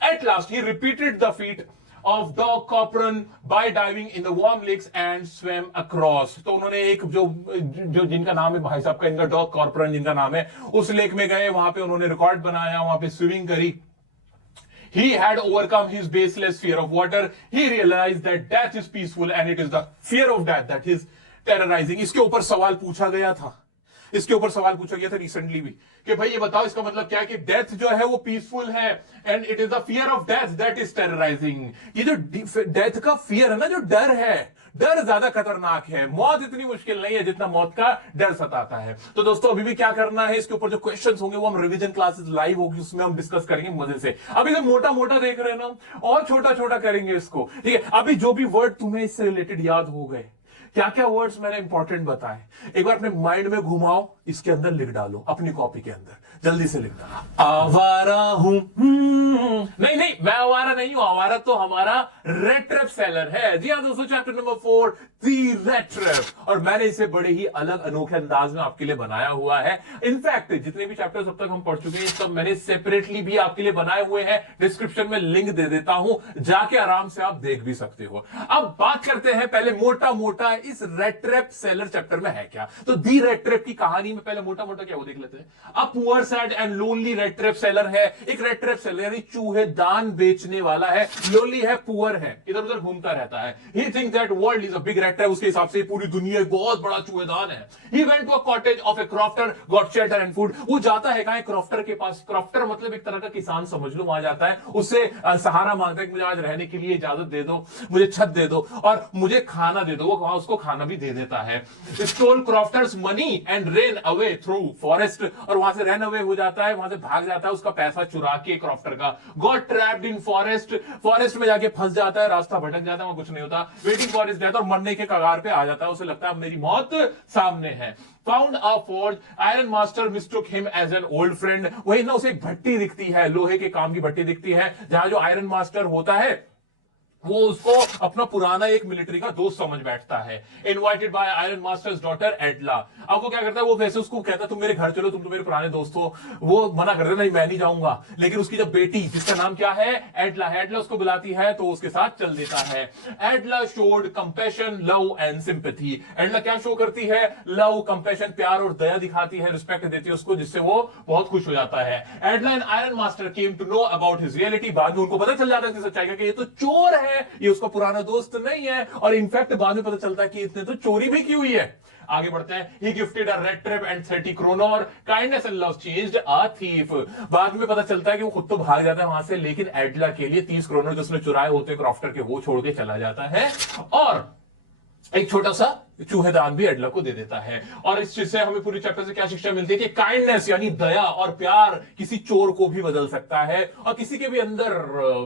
At last he repeated the feet of Doc Copron by diving in the warm lakes and swam across। तो उन्होंने एक जो जिनका नाम है भाई साहब का, इनका डॉग कॉर्पोरन जिनका नाम है, उस लेक में गए, वहां पे उन्होंने रिकॉर्ड बनाया, वहां पे स्विमिंग करी। He had overcome his baseless fear of water। He realized that death is peaceful and it is the fear of death that is terrorizing। इसके ऊपर सवाल पूछा गया था, इसके ऊपर सवाल पूछा गया था रिसेंटली भी, कि भाई ये बताओ इसका मतलब क्या है कि डेथ जो है वो पीसफुल है and it is the fear of death that is terrorising. ये जो डेथ का फियर है ना, जो डर है, डर ज्यादा खतरनाक है। मौत इतनी मुश्किल नहीं है जितना मौत का डर सताता है। तो दोस्तों अभी भी क्या करना है, इसके ऊपर जो क्वेश्चंस होंगे वो हम रिवीजन क्लासेस लाइव होगी, उसमें हम डिस्कस करेंगे मजे से। अभी तो मोटा मोटा देख रहे हैं ना, और छोटा छोटा करेंगे इसको, ठीक है। अभी जो भी वर्ड तुम्हें इससे रिलेटेड याद हो गए, क्या क्या वर्ड्स मैंने इंपॉर्टेंट बताए, एक बार अपने माइंड में घुमाओ, इसके अंदर लिख डालो, अपनी कॉपी के अंदर जल्दी से लिख डालो। आवारा हूं, नहीं नहीं, मैं आवारा नहीं हूं, आवारा तो हमारा रेड ट्रैप सेलर है। जी हाँ दोस्तों, चैप्टर नंबर 4 दी रेड ट्रैप, और मैंने इसे बड़े ही अलग अनोखे अंदाज में आपके लिए बनाया हुआ है। इनफैक्ट जितने भी चैप्टर्स अब तक हम पढ़ चुके हैं सब मैंने सेपरेटली भी आपके लिए बनाए हुए हैं, डिस्क्रिप्शन में लिंक दे देता हूं, जाके आराम से आप देख भी सकते हो। अब बात करते हैं पहले मोटा मोटा इस रेड ट्रैप सेलर चैप्टर में है क्या। तो दी रेड ट्रैप की कहानी में पहले मोटा मोटा क्या वो देख लेते हैं। A poor sad and lonely red trap seller है। एक रेड ट्रैप सेलर यानी चूहे दान बेचने वाला है, लोनली है, पुअर है, इधर उधर घूमता रहता है। He think that world is a big rat trap, उसके हिसाब से पूरी दुनिया एक बहुत बड़ा चूहेदान है। He went to a cottage of a crofter, got shelter and food. वो जाता है कहां? क्रॉफ्टर के पास। क्रॉफ्टर मतलब एक तरह का किसान समझ लो, वहां जाता है, उससे सहारा मांगता है कि मुझे आज रहने के लिए इजाजत दे दो, मुझे छत दे दो और मुझे खाना दे दो। वो वहां उसको खाना भी दे देता है। Stole crofter's money and ran away through forest, और वहां से रन अवे हो जाता है, वहां से भाग जाता है उसका पैसा चुरा के क्रॉफ्टर का। Got trapped in forest, forest में जाके फंस जाता है, रास्ता भटक जाता है, वहां कुछ नहीं होता। वेटिंग फॉर हिज डेथ, और मरने के कगार पे आ जाता है, उसे लगता है अब मेरी मौत सामने है। Found a forge, iron master mistook him as an old friend. वही ना उसे एक भट्टी दिखती है, लोहे के काम की भट्टी दिखती है, जहां जो आयरन मास्टर होता है वो उसको अपना पुराना एक मिलिट्री का दोस्त समझ बैठता है। Invited by iron master's daughter Edla. अब वो क्या करता है, वो वैसे उसको कहता है तुम मेरे घर चलो, तुम तो मेरे पुराने दोस्त हो। वो मना करता है, नहीं मैं नहीं जाऊंगा। लेकिन उसकी जब बेटी, जिसका नाम क्या है, एडला, एडला उसको बुलाती है तो उसके साथ चल देता है। Edla showed compassion, love and sympathy. Edla क्या शो करती है? लव, कंपैशन, प्यार और दया दिखाती है, रिस्पेक्ट देती है उसको, जिससे वो बहुत खुश हो जाता है। Edla and iron master came to know about his reality. बाद में उनको पता चल जाता है सच्चाई का कि ये तो चोर है, ये उसका पुराना दोस्त नहीं है। और इनफैक्ट बाद में पता चलता है कि इसने तो चोरी भी की हुई है। आगे बढ़ते हैं। He gifted a red trap and 30 kroner. Kindness and love changed a thief. बाद में पता चलता है कि वो खुद तो भाग जाता है वहां से, लेकिन एडला के लिए 30 क्रोनर जो उसने चुराए होते क्रॉफ्टर के, वो छोड़ के चला जाता है और एक छोटा सा चूहेदान भी एडला को दे देता है। और इस चीज से हमें पूरी चैप्टर से क्या शिक्षा मिलती है कि काइंडनेस यानी दया और प्यार किसी चोर को भी बदल सकता है, और किसी के भी अंदर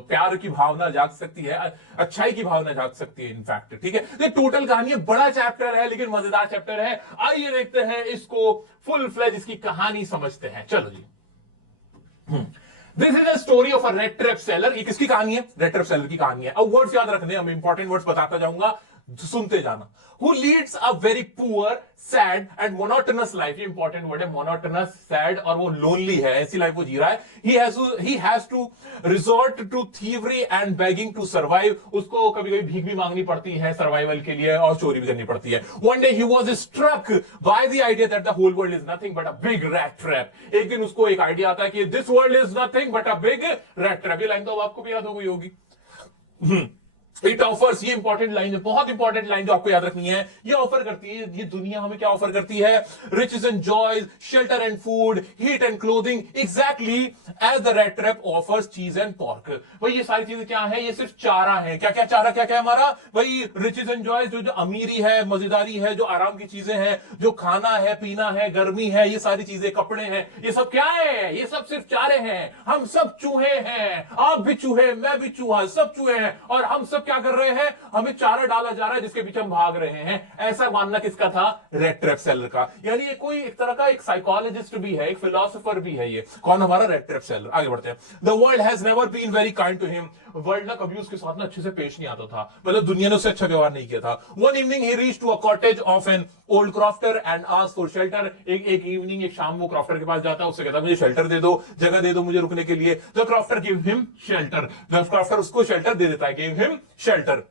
प्यार की भावना जाग सकती है, अच्छाई की भावना जाग सकती है इनफैक्ट। ठीक है, तो टोटल कहानी बड़ा चैप्टर है लेकिन मजेदार चैप्टर है। आइए देखते हैं इसको फुल फ्लेज, इसकी कहानी समझते हैं। चलो जी। This is a story of a rat trap seller. ये किसकी कहानी है? रेड ट्रैप सेलर की कहानी है। अब वर्ड्स याद रखने, हम इंपॉर्टेंट वर्ड्स बताता जाऊंगा, सुनते जाना। Who leads a very poor, sad and monotonous life। ये इंपॉर्टेंट वर्ड है, monotonous, sad, और वो lonely है, ऐसी लाइफ वो जी रहा है। He has to resort to thievery and begging to survive। उसको कभी कभी भीख भी मांगनी पड़ती है सर्वाइवल के लिए, और चोरी भी करनी पड़ती है। One day he was struck by the idea that the whole world is nothing but a big rat trap। एक दिन उसको एक आइडिया आता है कि this world is nothing but a big rat trap। ये लाइन तो आपको भी याद हो गई होगी। इट ऑफर्स, ये इंपॉर्टेंट लाइन है, बहुत इंपॉर्टेंट लाइन जो आपको याद रखनी है। ये ऑफर करती है, ये दुनिया हमें क्या ऑफर करती है? Riches and joys, shelter and food, heat and clothing, exactly as the rat trap offers cheese and pork. भाई ये सारी चीजें क्या है? ये सिर्फ चारा है। क्या क्या चारा, क्या क्या हमारा? भाई रिचेस एंड जॉयज, जो जो अमीरी है, मजेदारी है, जो आराम की चीजें हैं, जो खाना है, पीना है, गर्मी है, ये सारी चीजें, कपड़े हैं, ये सब क्या है? ये सब सिर्फ चारे हैं। हम सब चूहे हैं, आप भी चूहे, मैं भी चूहा, सब चूहे हैं, और हम सब क्या कर रहे हैं? हमें चारा डाला जा रहा है जिसके पीछे हम भाग रहे हैं। ऐसा मानना किसका था? रेड ट्रैप सेलर का। यानी ये कोई एक तरह का एक साइकोलॉजिस्ट भी है, एक फिलोसोफर भी है। ये कौन? हमारा रेड ट्रैप सेलर। आगे बढ़ते हैं। The world has never been very kind to him. World ना कभी उसके साथ ना अच्छे से पेश नहीं आता था, मतलब दुनिया ने उससे अच्छा व्यवहार नहीं किया था। One evening he reached to a cottage of an old crofter and asked for shelter. एक इवनिंग, एक शाम वो क्रॉफ्टर के पास जाता है, उससे कहता है मुझे शेल्टर दे दो, जगह दे दो मुझे रुकने के लिए। The crofter give him shelter. The crofter उसको शेल्टर दे देता है, गिव हिम शेल्टर,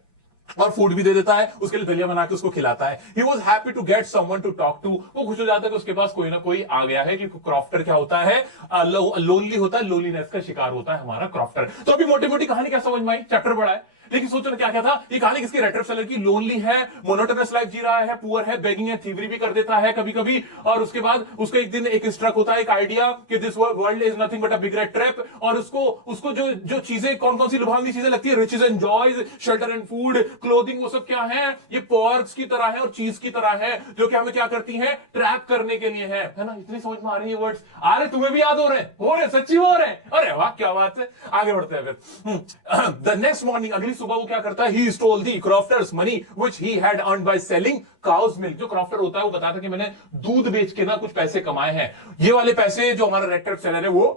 और फूड भी दे देता है, उसके लिए दलिया बना के उसको खिलाता है। He was happy to get someone to talk to। वो खुश हो जाता है कि उसके पास कोई ना कोई आ गया है, क्योंकि क्रॉफ्टर क्या होता है? लोनली होता है, लोनलीनेस का शिकार होता है हमारा क्रॉफ्टर। तो अभी मोटी मोटी कहानी क्या समझ में आई? चैप्टर बड़ा है लेकिन सोचो ना क्या क्या था। ये कहानी किसकी? रेड ट्रैप सेलर की। लोनली है, मोनोटोनस लाइफ जी रहा है, पुअर है, बेगिंग है, थीवरी भी कर देता है कभी कभी, और उसके बाद उसको एक दिन एक स्ट्रक होता है, एक आइडिया कि this world is nothing but a big rat trap. और उसको जो जो चीजें, कौन कौन सी लुभावनी चीजें लगती है? Riches and joys, shelter and food, clothing, वो सब क्या है? ये पॉर्क्स की तरह है और चीज की तरह है, जो कि हमें क्या करती है? ट्रैप करने के लिए है ना? इतनी समझ में आ रही है वर्ड्स? आ रहे, तुम्हें भी याद हो रहे, सच्ची हो रहे? अरे वाह, क्या बात है। आगे बढ़ते हैं फिर। द नेक्स्ट मॉर्निंग, अगली सुबह वो क्या करता है? He stole the crofter's money which he had earned by selling cow's milk। जो क्रॉफ्टर होता है वो बताता है कि मैंने दूध बेच के ना कुछ पैसे कमाए हैं। ये वाले पैसे जो हमारा रेड ट्रैप सेलर है वो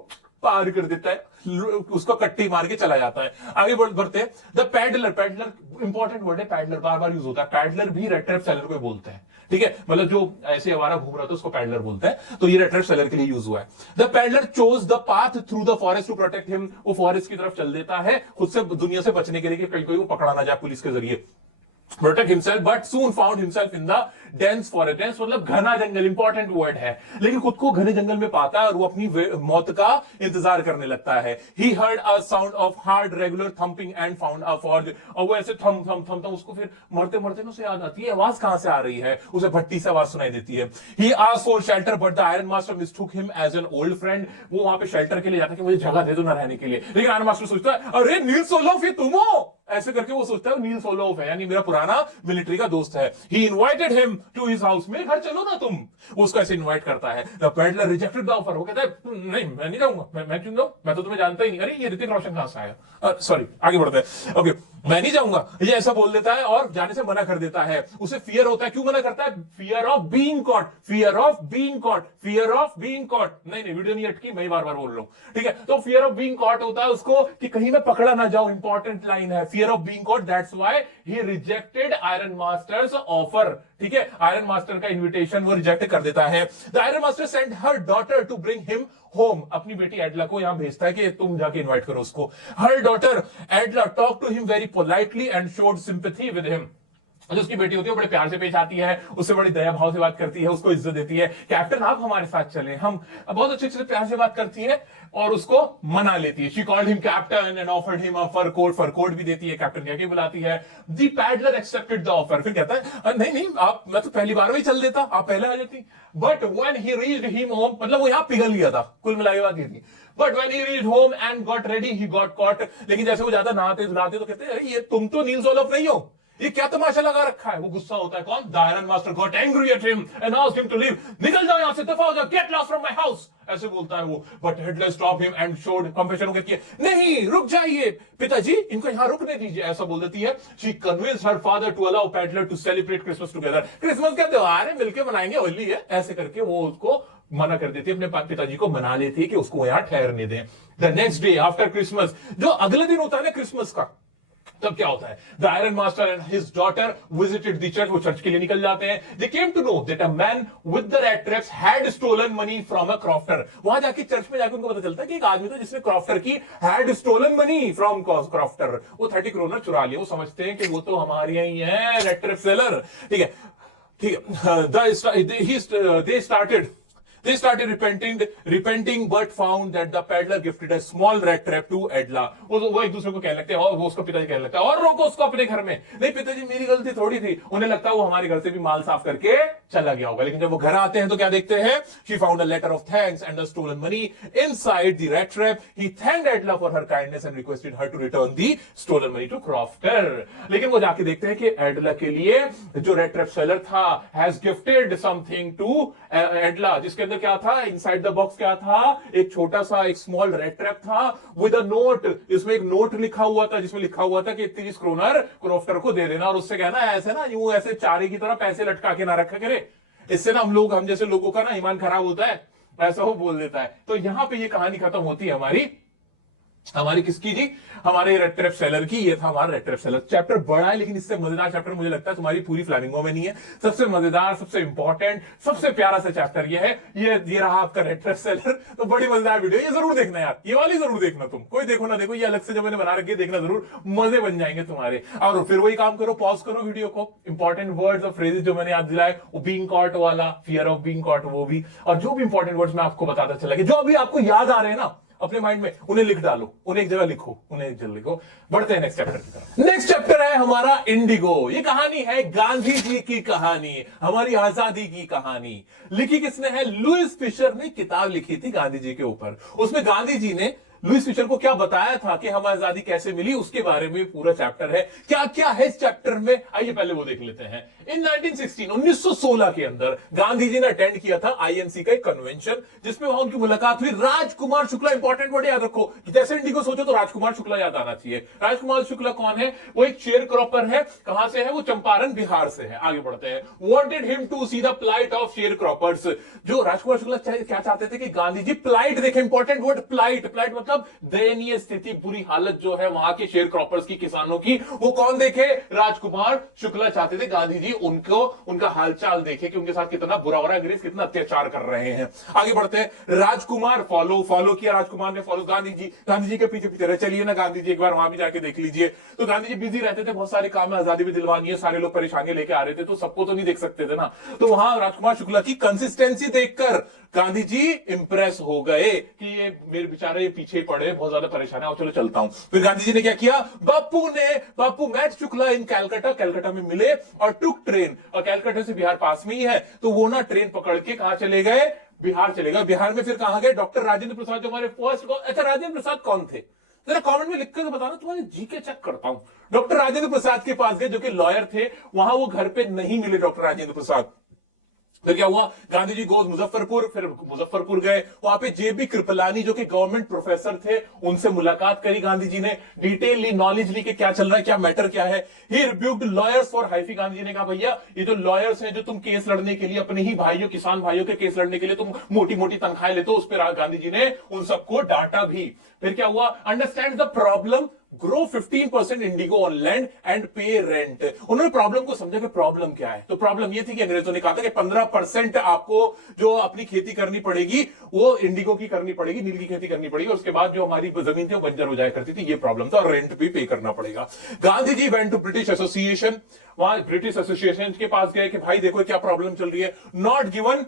पार कर देता है, उसको कट्टी मार के चला जाता है। आगे बढ़ते हैं। The peddler, peddler important word है, पैडलर बार बार यूज होता है। पैडलर भी रेड ट्रैप सेलर को बोलते हैं, ठीक है, मतलब जो ऐसे हमारा घूम रहा था उसको पैडलर बोलते हैं। तो ये रेड ट्रैप सेलर के लिए यूज हुआ है। The peddler chose the path through the forest to protect him. वो फॉरेस्ट की तरफ चल देता है खुद से, दुनिया से बचने के लिए कि कहीं कोई वो पकड़ा ना जाए पुलिस के जरिए। Protect himself but soon found himself in the dense forest. Dense मतलब घना जंगल, इंपॉर्टेंट वर्ड है, लेकिन खुद को घने जंगल में पाता है और वो अपनी मौत का इंतजार करने लगता है। He heard a sound of hard regular thumping and found a forge. और वो ऐसे थम थम थम थम, उसको फिर मरते मरते ना उसे याद आती है आवाज कहां से आ रही है, उसे भट्टी से आवाज सुनाई देती है। He asked for shelter but the iron master mistook him as an old friend. वो वहां पे शेल्टर के लिए जाता है कि मुझे जगह दे दो ना रहने के लिए, लेकिन आयरन मास्टर सोचता है अरे नील सोलोफ ये तुम हो, ऐसे करके वो सोचता है नील सोलोफ है, यानी मेरा पुराना मिलिट्री का दोस्त है। He invited him to his house, मेरे घर चलो ना तुम, उसको ऐसे इनवाइट करता है। The peddler rejected the offer, वो कहता है नहीं मैं नहीं जाऊंगा, मैं क्यों जाऊं, मैं तो तुम्हें जानता ही नहीं, अरे ये ऋतिक रोशन कहां से आया, सॉरी आगे बढ़ते हैं, ओके मैं नहीं जाऊंगा, ये ऐसा बोल देता है और जाने से मना कर देता है। उसे फियर होता है, क्यों मना करता है, fear of being caught, fear of being caught, fear of being caught. नहीं वीडियो नहीं अटकी, मैं बार बार बोल रहा हूं, ठीक है। तो फियर ऑफ बीइंग कॉट होता है उसको कि कहीं मैं पकड़ा ना जाऊं, इंपॉर्टेंट लाइन है, fear of being caught, that's why he rejected iron master's offer, ठीक है। आयरन मास्टर का इन्विटेशन वो रिजेक्ट कर देता है। The iron master sent her daughter to bring him home, अपनी बेटी एडला को यहां भेजता है कि तुम जाके इनवाइट करो उसको। Her daughter Edla talk to him very politely and showed sympathy with him. जो उसकी बेटी होती है बड़े प्यार से पेश आती है, उससे बड़ी दया भाव से बात करती है, उसको इज्जत देती है, कैप्टन आप हमारे साथ चलें, हम बहुत अच्छे से प्यार से बात करती है और उसको मना लेती है। She called him captain and offered him a fur coat भी देती है, कैप्टन कह के बुलाती है। The peddler accepted the offer, फिर कहता है नहीं आप, मैं तो पहली बार में ही चल देता, आप पहले आ जाती। But when he reached him home, मतलब वो यहां पिघल गया था, कुल मिला के बात ये थी। But when he reached home and got ready he got caught, लेकिन जैसे वो ज्यादा नहाते धुलाते तो कहते हैं ये तुम तो नील सोलोफ नहीं हो, ये क्या तमाशा लगा रखा है। वो गुस्सा होता है, कौन, the iron master got angry at him and asked him to leave, निकल जाओ यहां से, दफा हो जाओ, get lost from my house, ऐसे बोलता है वो। But Edla stop him and showed compassion, कहती है नहीं रुक जाइए पिताजी, इनको यहां रुकने दीजिए, ऐसा बोल देती है। She convinced her father to allow peddler to celebrate Christmas together, Christmas का त्योहार है मिलकर मनाएंगे, होली है, ऐसे करके वो उसको मना कर देती है, अपने पिताजी को मना लेती है कि उसको यहां ठहरने दें। The next day after Christmas, जो अगले दिन होता है ना क्रिसमस का, तब क्या होता है, the iron master and his daughter visited the church, वो चर्च के लिए निकल जाते हैं। They came to know that a man with the rat traps had stolen money from a crofter. वहां जाके चर्च में जाकर उनको पता चलता है कि एक आदमी था जिसने क्रॉफ्टर की had stolen money from crofter, वो 30 करोड़ चुरा लिया। वो समझते हैं कि वो तो हमारे ही है रेड ट्रैप सेलर, ठीक है ठीक है। They started repenting, but found that the peddler gifted a small rat trap to Edla. वो एक दूसरे को कहने लगते हैं, और वो उसको पिताजी कहने लगता है और रोको उसको अपने घर में, नहीं पिताजी मेरी गलती थोड़ी थी। उन्हें लगता है वो हमारे घर से भी माल साफ करके चला गया होगा, लेकिन जब वो घर आते हैं तो क्या देखते हैं, she found a letter of thanks and the stolen money inside the rat trap. He thanked Edla for her kindness and requested her to return the stolen money to Crofter. लेकिन वो जाके देखते हैं कि एडला के लिए जो रेड ट्रैप सेलर था हैज गिफ्टेड समथिंग टू एडला, जिसके अंदर क्या था, इनसाइड द बॉक्स क्या था, एक छोटा सा एक स्मॉल रेड ट्रैप था विद अ नोट, इसमें एक नोट लिखा हुआ था जिसमें लिखा हुआ था कि 30 क्रोनर क्रॉफ्टर को दे देना, और उससे कहना ऐसे ना यूं ऐसे चारे की तरह पैसे लटका के ना रखा करे, इससे ना हम जैसे लोगों का ना ईमान खराब होता है, ऐसा वो बोल देता है। तो यहां पे ये कहानी खत्म होती है हमारी किसकी जी, हमारे रेड ट्रैप सेलर की। ये था हमारा रेड ट्रैप सेलर। चैप्टर बड़ा है लेकिन इससे मजेदार चैप्टर मुझे लगता है तुम्हारी पूरी फ्लैमिंगो में नहीं है। सबसे मजेदार, सबसे इंपॉर्टेंट, सबसे प्यारा सा चैप्टर ये है, ये रहा आपका रेड ट्रैप सेलर। तो बड़ी मजेदार वीडियो, ये जरूर देखना यार, ये वाली जरूर देखना, तुम कोई देखो ना देखो, ये अलग से जब मैंने बना रखी देखना जरूर, मजे बन जाएंगे तुम्हारे। और फिर वही काम करो, पॉज करो वीडियो को, इंपॉर्टेंट वर्ड्स और फ्रेजेस जो मैंने याद दिलाए, वो बीइंग कॉट वाला, फियर ऑफ बीइंग कॉट वो भी, और जो भी इंपॉर्टेंट वर्ड्स मैं आपको बताता चला कि जो अभी आपको याद आ रहे हैं ना अपने माइंड में, उन्हें लिख डालो, उन्हें एक जगह लिखो, उन्हें एक जगह लिखो। बढ़ते हैं नेक्स्ट चैप्टर की तरफ। नेक्स्ट चैप्टर है हमारा इंडिगो। ये कहानी है गांधी जी की कहानी, हमारी आजादी की कहानी। लिखी किसने है, लुइस फिशर ने किताब लिखी थी गांधी जी के ऊपर। उसमें गांधी जी ने लुइस फिशर को क्या बताया था कि हमें आजादी कैसे मिली, उसके बारे में पूरा चैप्टर है। क्या क्या है इस चैप्टर में, आइए पहले वो देख लेते हैं। इन 1916 के अंदर गांधी जी ने अटेंड किया था आईएनसी का एक कन्वेंशन, जिसमें वहां उनकी मुलाकात हुई राजकुमार शुक्ला। इंपॉर्टेंट वर्ड याद रखो, जैसे इंडिगो सोचो तो राजकुमार शुक्ला याद आना चाहिए। राजकुमार शुक्ला कौन है, वो एक शेयर क्रॉपर है। कहां से है वो, चंपारण बिहार से है। आगे बढ़ते हैं। Wanted him to see the plight of sharecroppers. जो राजकुमार शुक्ला क्या चाहते थे कि गांधी जी प्लाइट देखे। इंपॉर्टेंट वर्ड प्लाइट, प्लाइट मतलब मतलब दयनीय स्थिति, बुरी हालत जो है वहां के शेयर क्रॉपर्स की, किसानों की, वो कौन देखे? राजकुमार शुक्ला चाहते थे गांधी जी उनको उनका हालचाल देखे कि उनके साथ कितना बुरा हो रहा है, अंग्रेज कितना अत्याचार कर रहे हैं। आगे बढ़ते हैं। राजकुमार फॉलो किया, राजकुमार ने फॉलो गांधी जी के पीछे पीछे रहे। चलिए ना गांधी जी एक बार वहां भी जाके देख लीजिए। तो गांधी जी बिजी रहते थे, बहुत सारे काम में, आजादी भी दिलवानी है, सारे लोग परेशानियां लेके आ रहे थे, तो सबको तो नहीं देख सकते थे ना। तो वहां राजकुमार शुक्ला की कंसिस्टेंसी देखकर गांधी जी इंप्रेस हो गए कि ये मेरे बेचारे ये पीछे पड़े, बहुत ज्यादा परेशान है, और चलो चलता हूं। फिर गांधी जी ने क्या किया? बापू मैट शुक्ला इन कैलकाटा में मिले और टुक ट्रेन, और कैलकाटा से बिहार पास में ही है, तो वो ना ट्रेन पकड़ के कहां चले गए? बिहार चले गए। बिहार में फिर कहां गए? डॉक्टर राजेंद्र प्रसाद, जो हमारे फर्स्ट, अच्छा राजेंद्र प्रसाद कौन थे? जरा कमेंट में लिख कर बताना, तुम्हारे जीके चेक करता हूं। डॉक्टर राजेंद्र प्रसाद के पास गए, जो कि लॉयर थे, वहां वो घर पे नहीं मिले डॉक्टर राजेंद्र प्रसाद। फिर क्या हुआ? गांधी जी गोज मुजफ्फरपुर, फिर मुजफ्फरपुर गए, वहां पे जेबी कृपलानी जो कि गवर्नमेंट प्रोफेसर थे, उनसे मुलाकात करी गांधी जी ने, डिटेल ली, नॉलेज ली कि क्या चल रहा है, क्या मैटर क्या है। He rebuked lawyers for high fee. Gandhi ji ने कहा भैया ये जो लॉयर्स हैं, जो तुम केस लड़ने के लिए, अपने ही भाइयों, किसान भाइयों के केस लड़ने के लिए तुम मोटी मोटी तनख्वाहें लेते हो, उस पर गांधी जी ने उन सबको डांटा भी। फिर क्या हुआ? Understand the problem, grow 15% Indigo on land and पे रेंट। उन्होंने प्रॉब्लम को समझा कि प्रॉब्लम क्या है। तो प्रॉब्लम ये थी कि अंग्रेजों ने कहा था कि 15% आपको जो अपनी खेती करनी पड़ेगी वो इंडिगो की करनी पड़ेगी, नील की खेती करनी पड़ेगी, उसके बाद जो हमारी जमीन थी वो बंजर हो जाया करती थी, ये प्रॉब्लम था, और रेंट भी पे करना पड़ेगा। Gandhi ji went to British association, वहां ब्रिटिश एसोसिएशन के पास गए कि भाई देखो क्या प्रॉब्लम चल रही है। नॉट गिवन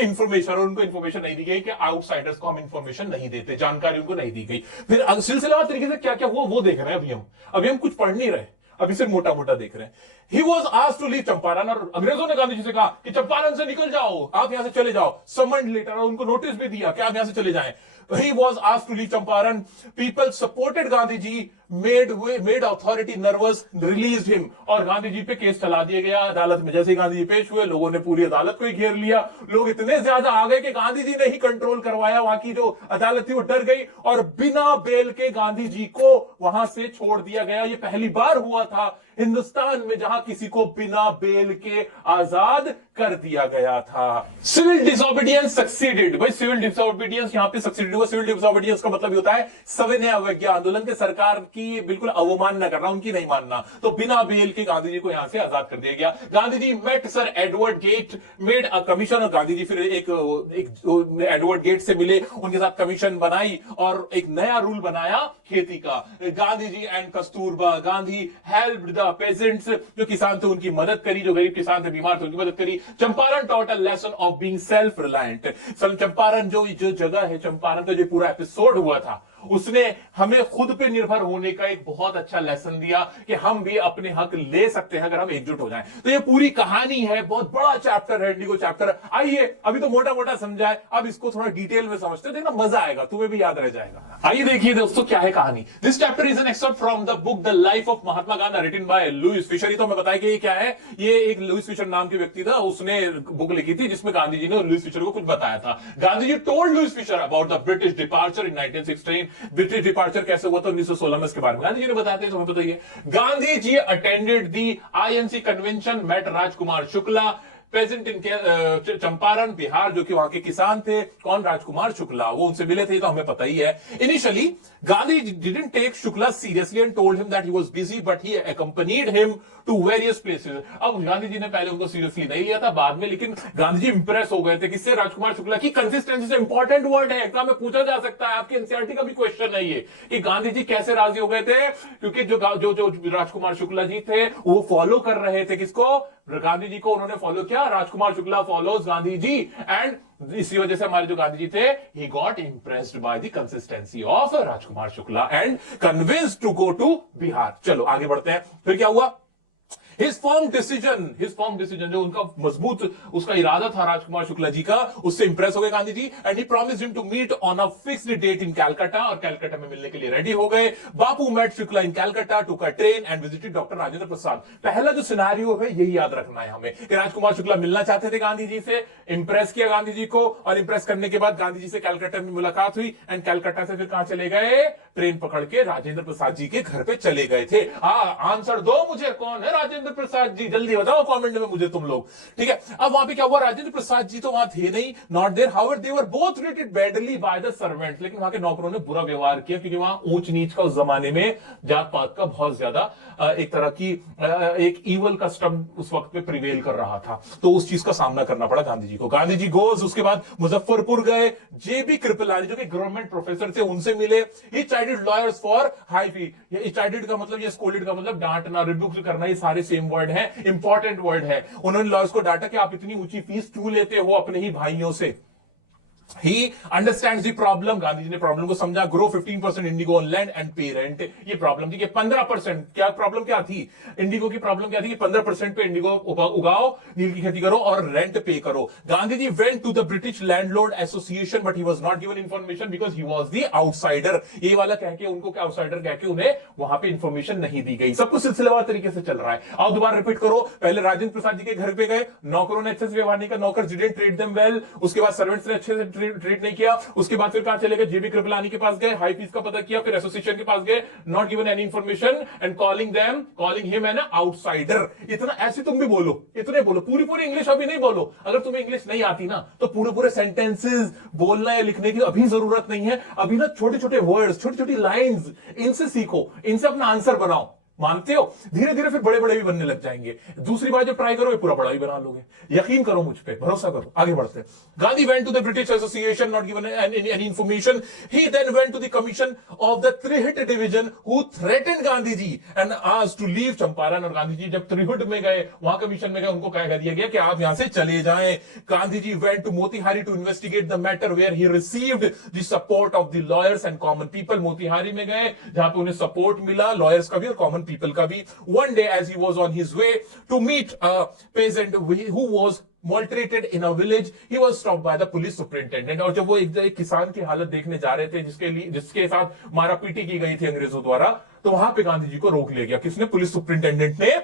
इंफॉर्मेशन, और उनको इंफॉर्मेशन नहीं दी गई कि आउटसाइडर्स को हम इंफॉर्मेशन नहीं देते, जानकारी उनको नहीं दी गई। फिर सिलसिलेवार तरीके से क्या क्या हुआ वो देख रहे हैं अभी हम कुछ पढ़ नहीं रहे, अभी सिर्फ मोटा मोटा देख रहे हैं। He was asked to leave Champaran, और अंग्रेजों ने गांधी जी से कहा कि चंपारण से निकल जाओ, आप यहां से चले जाओ, समन लेटर, और उनको नोटिस भी दिया कि आप यहां से चले जाएं। He was asked to leave Champaran. People supported Gandhi ji, made authority nervous, released him. और गांधी जी पे केस चला दिया गया अदालत में। जैसे गांधी जी पेश हुए, लोगों ने पूरी अदालत को ही घेर लिया। लोग इतने ज्यादा आ गए कि गांधी जी ने ही कंट्रोल करवाया, वहां की जो अदालत थी वो डर गई, और बिना बेल के गांधी जी को वहां से छोड़ दिया गया। ये पहली बार हुआ था हिंदुस्तान में जहां किसी को बिना बेल के आजाद कर दिया गया था। Civil disobedience succeeded. भाई सिविल डिसोबीडियंस यहां पे सक्सीडेड हुआ। सिविल डिसोबीडियंस का मतलब होता है सविनय अवज्ञा आंदोलन के, सरकार की बिल्कुल अवमानना करना, उनकी नहीं मानना। तो बिना बेल के गांधी जी को यहां से आजाद कर दिया गया। Gandhi ji met sir Edward Gait, made a commission, और गांधी जी फिर एक एडवर्ड गेट से मिले, उनके साथ कमीशन बनाई और एक नया रूल बनाया खेती का। Gandhi ji and Kasturba Gandhi helped the peasants, जो किसान थे उनकी मदद करी, जो गरीब किसान थे, बीमार थे, उनकी मदद करी। Champaran taught a lesson of being self reliant. Champaran जो जगह है, चंपारण का जो पूरा एपिसोड हुआ था, उसने हमें खुद पे निर्भर होने का एक बहुत अच्छा लेसन दिया कि हम भी अपने हक ले सकते हैं अगर हम एकजुट हो जाएं। तो ये पूरी कहानी है, बहुत बड़ा चैप्टर है, इंडिगो चैप्टर। आइए अभी तो मोटा मोटा समझा है, अब इसको थोड़ा डिटेल में समझते हैं, देखना मजा आएगा, तुम्हें भी याद रह जाएगा। आइए देखिए दोस्तों क्या है कहानी। This chapter is an extract from the book the life of Mahatma Gandhi written by Louis Fischer. तो मैं बताया कि ये क्या है, ये एक लुईस फिशर नाम के व्यक्ति था, उसने बुक लिखी थी जिसमें गांधी जी ने लुईस फिशर को कुछ बताया था। Gandhi ji told Louis Fischer about the British departure in 1916। British departure कैसे हुआ था 1916 में, इसके बारे में गांधी जी ने बताया था, तुम्हें बताइए। Gandhi ji attended the INC convention, met Rajkumar Shukla present in Champaran Bihar, जो कि वहां के किसान थे। कौन? राजकुमार शुक्ला, वो उनसे मिले थे, तो हमें पता ही है। Initially Gandhi didn't take Shukla seriously and told him that he was busy, but he accompanied him to various places. अब गांधी जी ने पहले उनको सीरियसली नहीं लिया था, बाद में लेकिन गांधी जी इंप्रेस हो गए थे किससे? राजकुमार शुक्ला की कंसिस्टेंसी से। इंपॉर्टेंट वर्ड है, एग्जाम में पूछा जा सकता है, आपके एनसीईआरटी का भी क्वेश्चन है ये, कि गांधी जी कैसे राजी हो गए थे, क्योंकि जो राजकुमार शुक्ला जी थे वो फॉलो कर रहे थे किसको? गांधी जी को उन्होंने फॉलो किया। राजकुमार शुक्ला फॉलोज गांधी जी, एंड इसी वजह से हमारे जो गांधी जी थे, he got impressed by the consistency of Rajkumar Shukla and convinced to go to Bihar. चलो आगे बढ़ते हैं। फिर क्या हुआ? हिज फर्म डिसीजन, जो उनका मजबूत उसका इरादा था राजकुमार शुक्ला जी का, उससे इंप्रेस हो गए Gandhi ji. And he promised him to meet on a fixed date in Calcutta, और कलकत्ता में मिलने के लिए रेडी हो गए। Bapu met Shukla in Calcutta, took a train and visited doctor Rajendra Prasad. पहला जो सिनेरियो है यही याद रखना है हमें, कि राजकुमार शुक्ला मिलना चाहते थे गांधी जी से, इंप्रेस किया गांधी जी को, और इंप्रेस करने के बाद गांधी जी से कलकत्ता में मुलाकात हुई, एंड कलकत्ता से फिर कहां चले गए? ट्रेन पकड़ के राजेंद्र प्रसाद जी के घर पे चले गए थे। आंसर दो मुझे, कौन है राजेंद्र राजेंद्र प्रसाद जी, जल्दी बताओ कमेंट में मुझे तुम लोग। ठीक है, अब वहां पे क्या हुआ, राजेंद्र प्रसाद जी तो वहां थे नहीं, not there, however they were both treated badly by the servants, लेकिन वहां के नौकरों ने बुरा व्यवहार किया, क्योंकि वहां ऊंच नीच का उस जमाने में जात पात का बहुत ज्यादा एक तरह की एक ईवल कस्टम उस वक्त पे प्रिवेल कर रहा था, तो उस चीज का सामना करना पड़ा गांधी जी को। गांधी जी गोज, उसके बाद मुजफ्फरपुर गए, जेबी कृपलानी जो कि गवर्नमेंट प्रोफेसर थे उनसे मिले, ही चाइल्ड लॉयर्स फॉर हाई फी, ये चाइल्ड का मतलब, ये स्कोल्डेड का मतलब डांटना, रिब्यूक करना, ये सारे सेम वर्ड है, इंपॉर्टेंट वर्ड है। उन्होंने लॉयर्स को डांटा कि आप इतनी ऊंची फीस क्यों लेते हो अपने ही भाइयों से। He understands the problem, Gandhi ji ने प्रॉब्लम को समझा, grow 15% Indigo on land and पे रेंट, ये प्रॉब्लम थी कि 15%, क्या प्रॉब्लम क्या थी, इंडिगो की प्रॉब्लम क्या थी कि 15% पे इंडिगो उगाओ, नील की खेती करो और रेंट पे करो। Gandhi ji went to the British landlord association but he was not given information because he was the outsider, ये वाला कह के उनको क्या आउटसाइडर कह के उन्हें वहां पे इंफॉर्मेशन नहीं दी गई। सब कुछ सिलसिलेवार तरीके से चल रहा है। आओ दोबारा रिपीट करो, पहले राजेंद्र प्रसाद जी के घर पे गए, नौकरों ने अच्छे से व्यवहार नहीं किया, नौकर डिडंट ट्रीट देम वेल, उसके बाद सर्वेंट्स ने अच्छे से ट्रीट नहीं किया, उसके बाद फिर कहां चले गए, जेबी कृपलानी के पास गए, हाई फीस का पता किया, फिर एसोसिएशन के पास गए, not given any information and calling him an outsider. इतना ऐसे तुम भी बोलो, इतने बोलो, पूरी पूरी इंग्लिश अभी नहीं बोलो, अगर तुम्हें इंग्लिश नहीं आती ना तो पूरे पूरे सेंटेंसेस बोलना या लिखने की अभी जरूरत नहीं है, अभी ना छोटे छोटे वर्ड्स, छोटी छोटी लाइंस, इनसे सीखो, इनसे अपना आंसर बनाओ, मानते हो, धीरे धीरे फिर बड़े बड़े भी बनने लग जाएंगे। दूसरी बार जब ट्राई करोगे पूरा बड़ा भी बना लोगे, यकीन करो मुझ पे, भरोसा करो। आगे बढ़ते हैं। Gandhi went to the British association, not given any information, he then went to the commission of the Tirhut division who threatened Gandhi ji and asked to leave Champaran. और गांधी जी जब त्रिहुट में गए, वहां कमीशन में गए, उनको कह दिया गया कि आप यहां से चले जाएं। Gandhi ji went to Motihari to investigate the matter where he received the support of the lawyers and common people. Motihari में गए जहां पे उन्हें सपोर्ट मिला, लॉयर्स का भी और कॉमन पीपल का भी। One day as he was on his way to meet a peasant who was maltreated in a village, he was stopped by the police superintendent। और जब वो एक किसान की हालत देखने जा रहे थे जिसके साथ मारापीटी की गई थी अंग्रेजों द्वारा, तो वहां पे गांधी जी को रोक लिया गया। किसने? पुलिस सुपरिंटेंडेंट ने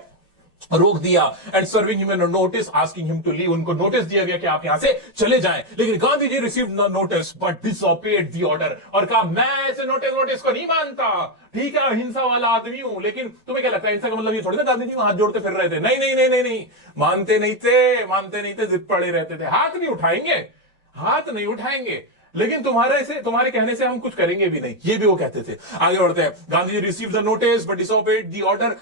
रोक दिया and serving him a notice asking him to leave. उनको नोटिस दिया गया कि आप यहां से चले जाएं, लेकिन Gandhi ji received notice but disobeyed the order, और कहा मैं ऐसे नोटिस को नहीं मानता, ठीक है अहिंसा वाला आदमी हूं। लेकिन तुम्हें क्या लगता है अहिंसा का मतलब ये थोड़ी ना गांधी जी हाथ जोड़ते फिर रहे थे? नहीं नहीं नहीं नहीं नहीं, मानते नहीं थे, जिद पड़े रहते थे, हाथ नहीं उठाएंगे, लेकिन तुम्हारे कहने से हम कुछ करेंगे भी नहीं, ये भी वो कहते थे। आगे बढ़ते हैं। Gandhi ji receive the notice but disobeyed the order,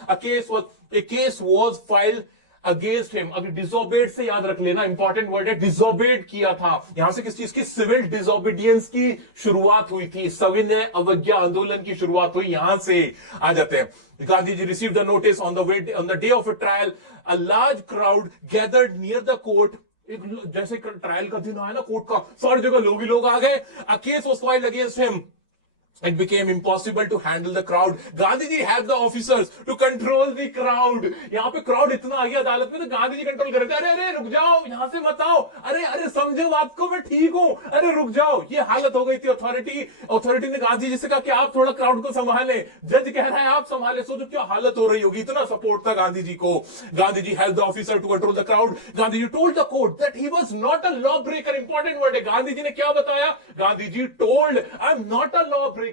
a case was filed against him. अभी डिसोबेड से याद रख लेना, इंपॉर्टेंट वर्ड है, डिसोबेड किया था। यहां से किस चीज की? सिविल डिसोबीडियंस की शुरुआत हुई थी, सविनय अवज्ञा आंदोलन की शुरुआत हुई, यहां से आ जाते हैं। Gandhi ji receive the notice on the day of a trial, a large crowd gathered near the court. जैसे ट्रायल का दिन आया ना कोर्ट का, सारी जगह लोग ही लोग आ गए। A case was filed against him. It became impossible to handle the crowd. Gandhi ji helped the officers to control the crowd. यहाँ पे crowd इतना आ गया अदालत में, तो गांधी जी कंट्रोल कर रहे थे। अरे रुक जाओ, यहाँ से मत आओ, अरे समझो बात को, मैं ठीक हूँ, अरे रुक जाओ। ये हालत हो गई थी। अथॉरिटी ने गांधी जी से कहा कि आप थोड़ा क्राउड को संभाले, जज कह रहा है आप संभाले। सोचो क्या हालत हो रही होगी, इतना सपोर्ट था गांधी जी को। Gandhi ji helped the officer to control the crowd. Gandhi ji told the court that he was not a law breaker. Important word है, गांधी जी ने क्या बताया? Gandhi ji told, I am not a law breaker.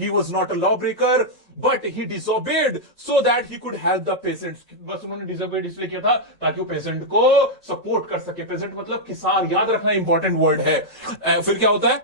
He was not a lawbreaker, but he disobeyed so that he could help the peasants. बस उन्होंने disobeyed इसलिए किया था ताकि वो पेजेंट को सपोर्ट कर सके। पेजेंट मतलब किसान, याद रखना इंपॉर्टेंट वर्ड है। फिर क्या होता है?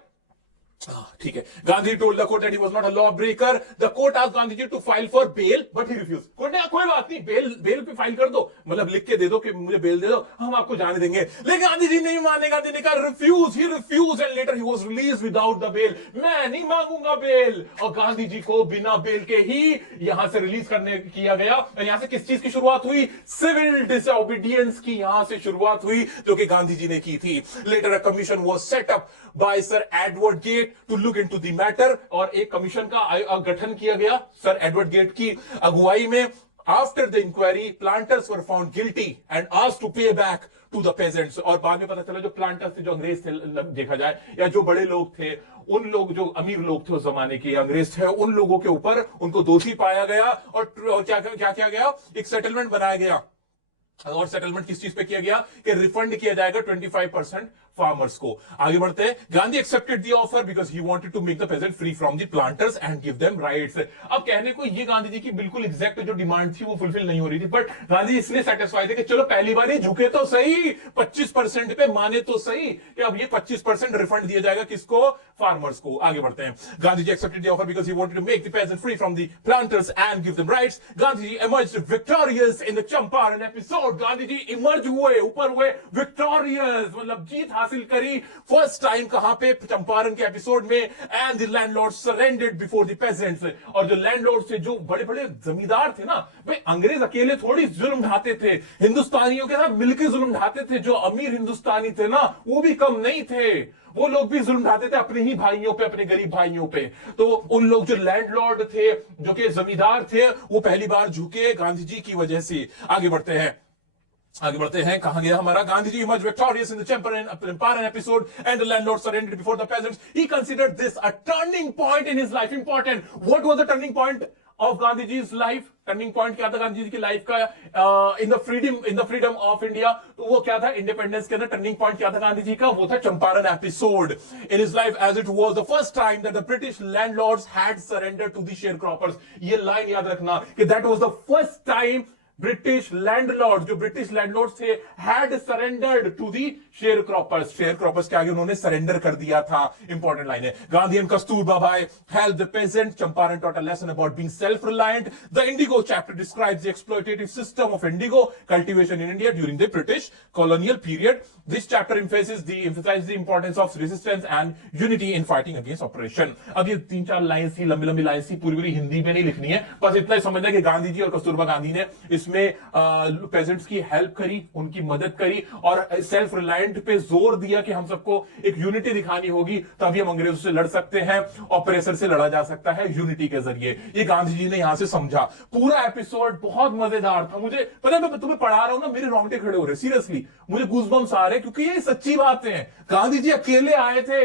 ठीक है। Gandhi told the court that he was not a lawbreaker. The court asked Gandhi ji to file for bail but he refuse. Court ने कोई बात नहीं, बेल पे फाइल कर दो, मतलब लिख के दे दो कि मुझे बेल दे दो, हम आपको जाने देंगे। लेकिन गांधी जी नहीं माने। गांधी ने कहा he refuse and later he was released without the bail. मैं नहीं मांगूंगा बेल। और गांधी जी को बिना बेल के ही यहां से रिलीज करने किया गया। और यहां से किस चीज की शुरुआत हुई? सिविल डिसओबीडियंस की यहां से शुरुआत हुई, जो कि गांधी जी ने की थी। Later a commission was set up by sir Edward Gait to look into the matter. और एक कमीशन का गठन किया गया सर एडवर्ड गेट की अगुवाई में। After the inquiry planters were found guilty and asked to pay back to the peasants. और बाद में पता चला जो प्लांटर्स थे, जो अंग्रेज थे, देखा जाए या जो बड़े लोग थे, उन लोग जो अमीर लोग थे उस जमाने के, अंग्रेज थे, उन लोगों के ऊपर उनको दोषी पाया गया। और क्या किया गया? एक सेटलमेंट बनाया गया। और सेटलमेंट किस चीज पे किया गया? कि रिफंड किया जाएगा 25% फार्मर्स को। आगे बढ़ते हैं। Gandhi accepted the offer because he wanted to make the peasant free from the planters and give them rights. अब कहने को ये गांधी जी की बिल्कुल एग्जैक्ट जो डिमांड थी वो फुलफिल नहीं हो रही थी, बट गांधी इसलिए सेटिस्फाई थे कि चलो पहली बार ही झुके तो सही, 25% पे माने तो सही कि अब ये 25% रिफंड दिया जाएगा किसको, फार्मर्स को। आगे बढ़ते हैं। Gandhi ji accepted the offer because he wanted to make the peasant free from the planters and give them rights. Gandhi ji emerged victorious in the Champaran episode. Gandhi ji emerge हुए, ऊपर हुए, विक्टोरियस मतलब जीत हासिल करी फर्स्ट टाइम कहां पे, चंपारण के एपिसोड में। And the landlord surrendered before the peasants. और जो लैंडलॉर्ड थे, जो बड़े बड़े जमींदार थे ना भाई, अंग्रेज अकेले थोड़ी जुल्म ढाते थे, हिंदुस्तानियों के साथ मिलकर जुल्म ढाते थे। जो अमीर हिंदुस्तानी थे ना वो भी कम नहीं थे, वो लोग भी जुल्म ढाते थे अपने ही भाइयों पे, अपने गरीब भाइयों पे। तो उन लोग जो लैंडलॉर्ड थे, जो कि जमींदार थे, वो पहली बार झुके गांधी जी की वजह से। आगे बढ़ते हैं। कहां गया हमारा। Gandhi ji emerged victorious in the Champaran episode and the landlord surrendered before the peasants. He considered this a turning point in his life. Important. What was the turning point of Gandhi ji's life? Turning point क्या था गांधी जी की life का in the freedom of India? तो वो क्या था, independence के अंदर टर्निंग पॉइंट क्या था गांधी जी का, वो था Champaran episode in his life, as it was the first time that the British landlords had surrendered to the sharecroppers. ये लाइन याद रखना कि that was the first time British landlord, जो ब्रिटिश लैंडलॉर्ड थे, had surrendered to the sharecroppers के आगे उन्होंने surrender कर दिया था। इंपॉर्टेंट लाइन है। गांधी एंड कस्तूरबा भाई help the peasant. Champaran taught a lesson about being self reliant. The indigo chapter describes the exploitative system of indigo cultivation in India during the British colonial period. This chapter emphasizes the importance of resistance and unity in fighting against oppression। अब ये 3-4 line थी, लंबी line थी, पूरी हिंदी में नहीं लिखनी है, बस इतना ही समझना कि गांधी जी और कस्तूरबा गांधी ने इसमें पेजेंट्स की हेल्प करी, उनकी मदद करी और सेल्फ रिलायंट पे जोर दिया कि हम सबको एक यूनिटी दिखानी होगी, तभी हम अंग्रेजों से लड़ सकते हैं, ऑपरेसर से लड़ा जा सकता है यूनिटी के जरिए। ये गांधी जी ने यहां से समझा। पूरा एपिसोड बहुत मजेदार था। मुझे पता है, मैं तुम्हें पढ़ा रहा हूं ना, मेरे रोंगटे खड़े हो रहे, सीरियसली मुझे गूज़बम्स आ रहे, क्योंकि ये सच्ची बातें हैं। गांधी जी अकेले आए थे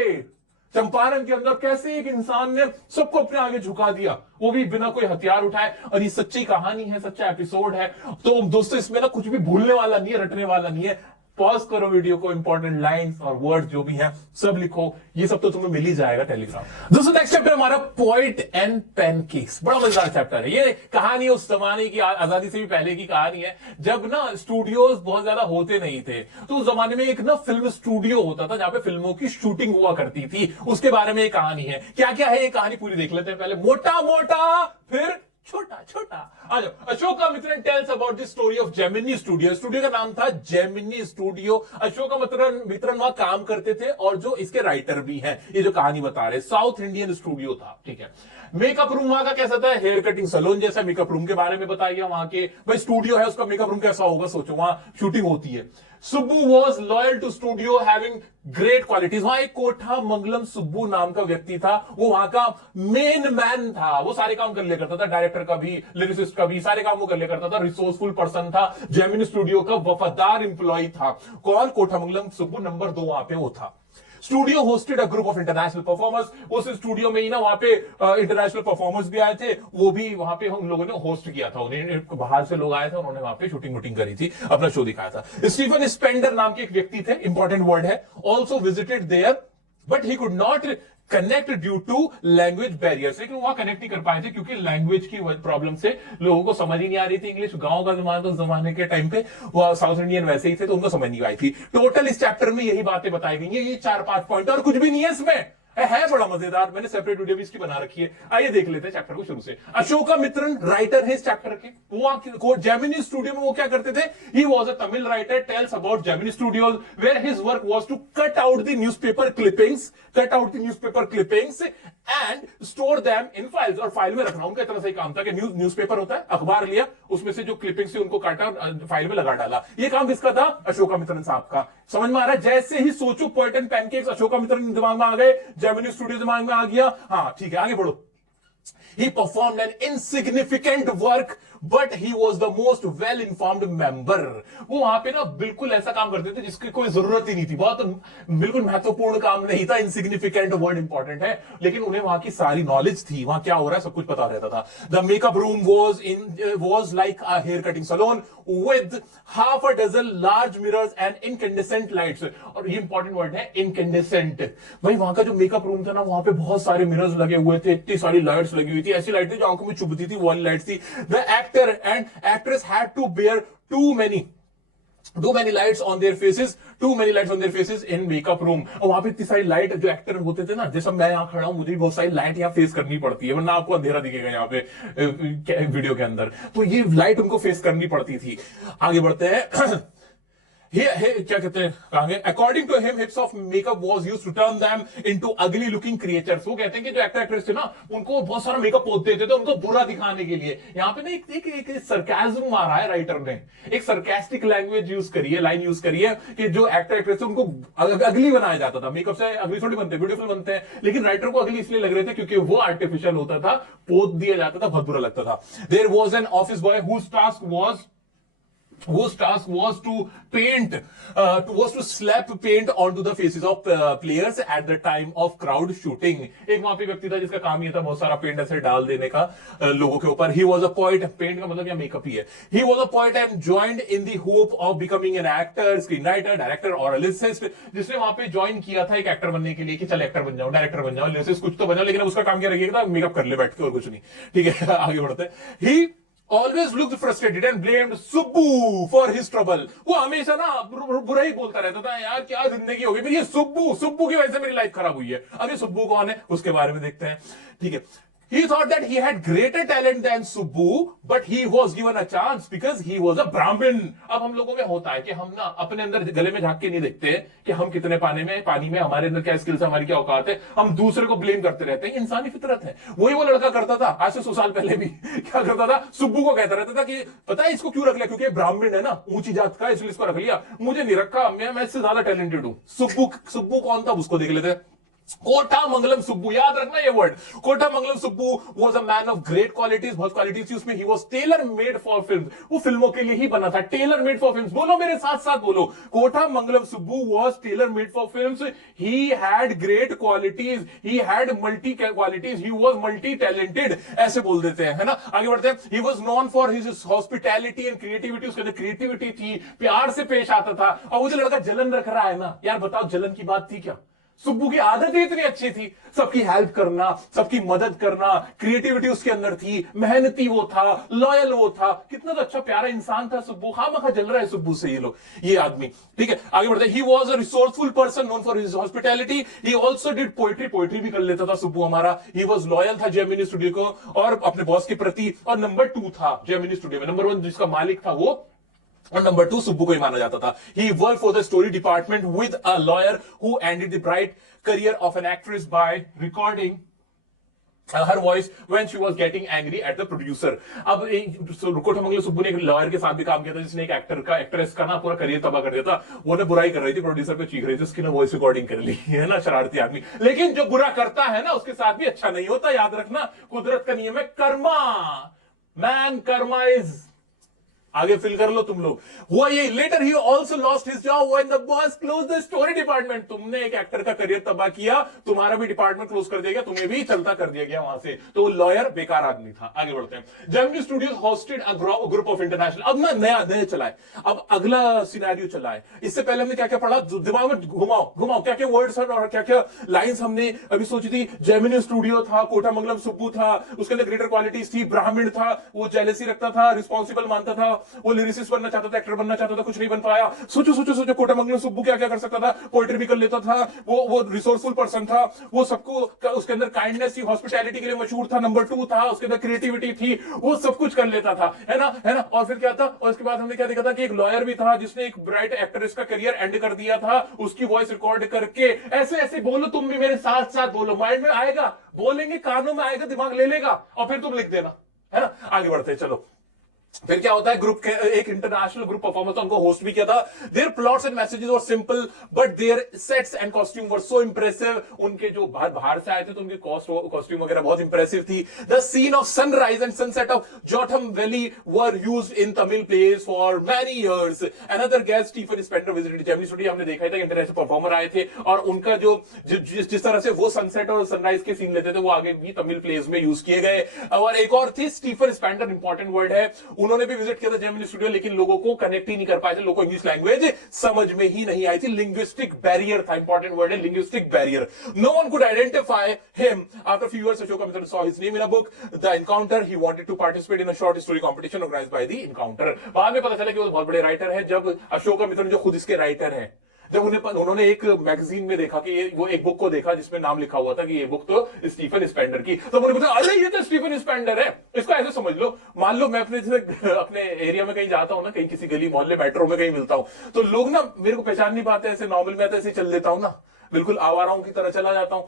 चंपारण के अंदर, कैसे एक इंसान ने सबको अपने आगे झुका दिया, वो भी बिना कोई हथियार उठाए। और ये सच्ची कहानी है, सच्चा एपिसोड है। तो दोस्तों इसमें ना कुछ भी भूलने वाला नहीं है, रटने वाला नहीं है। पॉज करो वीडियो को, इंपॉर्टेंट लाइंस और वर्ड जो भी हैं सब लिखो, ये सब तो तुम्हें मिल ही जाएगा टेलीग्राम। दोस्तों नेक्स्ट चैप्टर हमारा पोएट एंड पेनकेक्स। बड़ा मजेदार चैप्टर है। ये कहानी उस जमाने की, आजादी से भी पहले की कहानी है, जब ना स्टूडियोज बहुत ज्यादा होते नहीं थे। तो उस जमाने में एक ना फिल्म स्टूडियो होता था जहां पे फिल्मों की शूटिंग हुआ करती थी। उसके बारे में एक कहानी है। क्या क्या है ये कहानी पूरी देख लेते हैं पहले। मोटा मोटा फिर छोटा छोटा। आ जाओ। Ashokamitran tells about the story of Gemini studio. Studio का नाम था जेमिनी स्टूडियो। अशोकामित्रन वहां काम करते थे और जो इसके राइटर भी हैं, ये जो कहानी बता रहे, साउथ इंडियन स्टूडियो था, ठीक है। मेकअप रूम वहां का कैसा था, हेयर कटिंग सैलून जैसा। मेकअप रूम के बारे में बताइए, वहां के भाई स्टूडियो है, उसका मेकअप रूम कैसा होगा सोचो, वहां शूटिंग होती है। Subbu was loyal to studio having great qualities. वहां एक कोठा मंगलम सुब्बू नाम का व्यक्ति था, वो वहां का मेन मैन था। वो सारे काम कर लिया करता था, डायरेक्टर का भी, लिरिसिस्ट का भी, सारे काम वो कर लिया करता था। रिसोर्सफुल पर्सन था, जेमिनी स्टूडियो का वफादार इंप्लॉय था। कौन, कोठा मंगलम सुब्बू, नंबर 2 वहां पे वो था। Studio hosted a group of international performers. उस स्टूडियो में ही ना वहां पे इंटरनेशनल परफॉर्मर्स भी आए थे, वो भी वहां पे हम लोगों ने होस्ट किया था। उन्हें बाहर से लोग आए थे, उन्होंने वहां पे शूटिंग वूटिंग करी थी, अपना शो दिखाया था। स्टीफन स्पेंडर नाम के एक व्यक्ति थे, इंपॉर्टेंट वर्ड है, also visited there but he could not connect due to language barriers. लेकिन वहां कनेक्ट नहीं कर पाए थे क्योंकि लैंग्वेज की प्रॉब्लम से लोगों को समझ ही नहीं आ रही थी इंग्लिश। गांव का जमाना, तो जमाने के टाइम पे वो साउथ इंडियन वैसे ही थे, तो उनको समझ नहीं आई थी। टोटल इस चैप्टर में यही बातें बताई गई हैं, ये 4-5 पॉइंट, और कुछ भी नहीं है इसमें। है बड़ा मजेदार, मैंने सेपरेट वीडियो भी इसकी बना रखी है। आइए देख लेते हैं चैप्टर को शुरू से। अशोकामित्रन राइटर है इस चैप्टर के। वो जेमिनी स्टूडियो में वो क्या करते थे, he was a Tamil writer, tells about Gemini Studios where his work was to cut out the newspaper clippings and store them in files. और फाइल में रखना उनका इतना सही काम था कि न्यूज़पेपर होता है, अखबार लिया, उसमें से जो क्लिपिंग्स थी उनको काटा, फाइल में लगा डाला। ये काम किसका था, अशोकामित्रन साहब का। समझ में आ रहा है। जैसे ही सोचो पोएट एंड पैनकेक्स, अशोकामित्रन दिमाग में आ गए, जेमिनी स्टूडियो दिमाग में आ गया। हाँ ठीक है, आगे बढ़ो। He performed an insignificant work, but he was the most well informed member. वो वहां पे ना बिल्कुल ऐसा काम करते थे जिसकी कोई जरूरत ही नहीं थी, बहुत बिल्कुल महत्वपूर्ण काम नहीं था, इनसिग्निफिकेंट वर्ड इंपॉर्टेंट है, लेकिन उन्हें वहां की सारी नॉलेज थी, वहां क्या हो रहा है सब कुछ पता रहता था. The makeup room was like a hair cutting salon with half a dozen large mirrors and incandescent lights. और ये इंपॉर्टेंट वर्ड है incandescent. भाई वहां का जो मेकअप रूम था ना, वहां पे बहुत सारे मिरर्स लगे हुए थे, इतनी सारी लाइट्स लगी हुई थी, ऐसी लाइट थी जो आंखों में चुभती थी, वो वाली लाइट्स थी. The actor and actress had to bear too many lights on their faces in makeup room. और वहां पे इतनी सारी लाइट, जो एक्टर होते थे ना, जैसे मैं यहाँ खड़ा हूं, मुझे भी बहुत सारी लाइट यहाँ फेस करनी पड़ती है, वरना आपको अंधेरा दिखेगा यहाँ पे वीडियो के अंदर, तो ये लाइट उनको फेस करनी पड़ती थी. आगे बढ़ते हैं. क्या कहते हैं, कहांगे, according to him heaps of makeup was used to turn them into ugly looking creatures. वो कहते हैं कि जो एक्टर एक्ट्रेस थे ना, उनको बहुत सारा मेकअप पोत देते थे उनको बुरा दिखाने के लिए. यहाँ पे ना एक सरकाज़म मारा है राइटर ने, एक सरकास्टिक लैंग्वेज यूज करी है, लाइन यूज करी है कि जो एक्टर एक्ट्रेस थे उनको अगली बनाया जाता था. मेकअप से अगली थोड़ी बनते, ब्यूटीफुल बनते हैं, लेकिन राइटर को अगली इसलिए लग रहे थे क्योंकि वो आर्टिफिशियल होता था, पोत दिया जाता था, बहुत बुरा लगता था. There was an office boy whose task was to slap paint onto the faces of players at the time of crowd shooting. एक वहां पे व्यक्ति था जिसका काम ये था बहुत सारा पेंट ऐसे डाल देने का लोगों के ऊपर. He was a poet, paint का मतलब क्या, मेकअप ही है. He was a poet and joined in the hope of becoming an actor, screenwriter, director or a lyricist. जिसने वहां पे ज्वाइन किया था एक एक्टर बनने के लिए कि चल एक्टर बन जाऊं, डायरेक्टर बन जाऊं, लिरिसिस्ट कुछ तो बन जाऊं, लेकिन उसका काम क्या रहेगा, मेकअप कर ले बैठ के और कुछ नहीं. ठीक है, आगे बढ़ते हैं. He always looked frustrated and blamed Subbu for his trouble. वो हमेशा ना बुरा ही बोलता रहता था, यार क्या जिंदगी होगी, फिर ये सुब्बू की वजह से मेरी लाइफ खराब हुई है. अब ये सुब्बू कौन है उसके बारे में देखते हैं. ठीक है. He thought that he had greater talent than Subbu, but he was given a chance because he was a Brahmin. अब हम लोगों में होता है कि हम ना अपने अंदर गले में झांक के नहीं देखते कि हम कितने पानी में हमारे अंदर क्या स्किल्स, हमारी क्या औकात है, हम दूसरे को ब्लेम करते रहते हैं. इंसानी फितरत है. वही वो लड़का करता था आज से 100 साल पहले भी. क्या करता था, सुब्बू को कहता रहता था कि पता है इसको क्यों रख लिया, क्योंकि ब्राह्मण है ना, ऊंची जात का, इसलिए इसको रख लिया. मुझे नहीं रखा, मैं इससे ज्यादा टैलेंटेड हूं. सुब्बू कौन था उसको देख लेते. कोटा मंगलम सुब्बू, याद रखना ये word. Kothamangalam Subbu was a man of great qualities, बहुत क्वालिटीज थी उसमें. He was tailor made for films, वो फिल्मों के लिए ही बना था. टेलर मेड फॉर फिल्म्स, बोलो मेरे साथ साथ बोलो. Kothamangalam Subbu was tailor made for films. He had great qualities, he had multi qualities, he was multi talented, ऐसे बोल देते हैं, है ना. आगे बढ़ते हैं. He was known for his hospitality and creativity, उसके अंदर क्रिएटिविटी थी, प्यार से पेश आता था. और वो जो लड़का जलन रख रहा है ना, यार बताओ जलन की बात थी क्या. सुब्बू की आदत ही इतनी अच्छी थी, सबकी हेल्प करना, सबकी मदद करना, क्रिएटिविटी उसके अंदर थी, मेहनती वो था, लॉयल वो था, कितना तो अच्छा प्यारा इंसान था सुब्बू. खामखा जल रहा है सुब्बू से ये आदमी. ठीक है, आगे बढ़ते हैं. He was a resourceful person known for his hospitality. He also did poetry भी कर लेता था सुब्बू हमारा. ही वाज लॉयल था जेमिनी स्टूडियो को और अपने बॉस के प्रति. और नंबर 2 था जेमिनी स्टूडियो में. नंबर 1 जिसका मालिक था वो, और नंबर 2 सुब्बू को ही माना जाता था. He work for the story department with a lawyer who ended the bright career of an actress by recording her voice when she was getting angry at the producer. अब कोटा मंगलम सुब्बू ने एक लॉयर के साथ भी काम किया था जिसने एक एक्ट्रेस का ना पूरा करियर तबाह कर दिया था. वो ने बुराई कर रही थी, प्रोड्यूसर पे चीख रही थी, उसकी ना वॉइस रिकॉर्डिंग कर ली, है ना, शरारती आदमी. लेकिन जो बुरा करता है ना उसके साथ भी अच्छा नहीं होता, याद रखना. कुदरत का नियम है कर्मा, मैन कर्मा इज, आगे फिल कर लो तुम लोग. हुआ ये. Later he also lost his job when the boss close the story department. तुमने एक एक्टर का करियर तबाह किया, तुम्हारा भी डिपार्टमेंट क्लोज कर दिया गया, तुम्हें भी चलता कर दिया गया वहां से. तो लॉयर बेकार आदमी था. आगे बढ़ते हैं. Gemini studios hosted a group of international. अब ना नया चला है, अब अगला सिनेरियो चला है. इससे पहले हमने क्या क्या पढ़ा, दिमाग में घुमाओ क्या क्या वर्ड्स और क्या क्या लाइंस हमने अभी सोची थी. जेमिनी स्टूडियो था, कोटा मंगलम सुब्बू था, उसके अंदर ग्रेटर क्वालिटीज थी, ब्राह्मण था, वो जेलेसी रखता था, रिस्पॉन्सिबल मानता था, वो लिरिसिस्ट बनना चाहता था, एक्टर बनना चाहता था, कुछ नहीं बन पाया. सोचो कोटा मंगलम सुब्बू क्या क्या कर सकता था. पोएट्री भी कर लेता था, वो रिसोर्सफुल पर्सन था, वो सबको उसके अंदर काइंडनेस थी, हॉस्पिटैलिटी के लिए मशहूर था. नंबर 2 था, उसके अंदर क्रिएटिविटी थी, वो सब कुछ कर लेता था, है ना. और फिर क्या था, और इसके बाद हमने क्या देखा था कि एक लॉयर भी था जिसने एक ब्राइट एक्ट्रेस का करियर एंड कर दिया था, उसकी वॉइस रिकॉर्ड करके. ऐसे बोलो, तुम भी मेरे साथ साथ बोलो, माइंड में आएगा, बोलेंगे, कानों में आएगा, दिमाग ले लेगा, और फिर तुम लिख देना, है ना. आगे बढ़ते चलो. फिर क्या होता है, ग्रुप के एक इंटरनेशनल ग्रुप परफॉर्मेंस उनको होस्ट भी किया था। Their plots and messages were simple but their sets and costume were so impressive. उनके जो बाहर से आए थे तो उनकी कॉस्ट्यूम वगैरह बहुत इंप्रेसिव थी। The scene of sunrise and sunset of Jotham valley were used in Tamil place for many years. Another guest Stephen Spender visited Gemini studio. हमने देखा था इंटरनेशनल परफॉर्मर आए थे और उनका जो जिस तरह से वो सनसेट और सनराइज के सीन लेते थे वो आगे भी तमिल प्लेस में यूज किए गए। और एक और थी स्टीफन स्पेंडर, इंपॉर्टेंट वर्ड है, उन्होंने भी विजिट किया था जेमिनी स्टूडियो, लेकिन लोगों को कनेक्ट ही नहीं कर पाए थे, लोगों को इंग्लिश लैंग्वेज समझ में ही नहीं आई थी। लिंग्विस्टिक बैरियर था, इंपॉर्टेंट वर्ड है linguistic barrier. No one could identify him after few years. Ashok Mitran saw his name in a book The Encounter. He wanted to participate in a short story competition organized by The Encounter. बाद में पता चला कि वो बहुत बड़े writer हैं, जब अशोक मित्रन जो खुद इसके राइटर हैं, जब उन्होंने एक मैगजीन में देखा कि वो एक बुक को देखा जिसमें नाम लिखा हुआ था कि ये बुक तो स्टीफन स्पेंडर की, तो उन्होंने बताया अरे ये तो स्टीफन स्पेंडर है। इसको ऐसे समझ लो, मान लो मैं अपने एरिया में कहीं जाता हूं ना, कहीं किसी गली मोहल्ले मेट्रो में कहीं मिलता हूं, तो लोग ना मेरे को पहचान नहीं पाते, ऐसे नॉर्मल में ऐसे चल लेता हूं ना, बिल्कुल आवाराओं की तरह चला जाता हूं,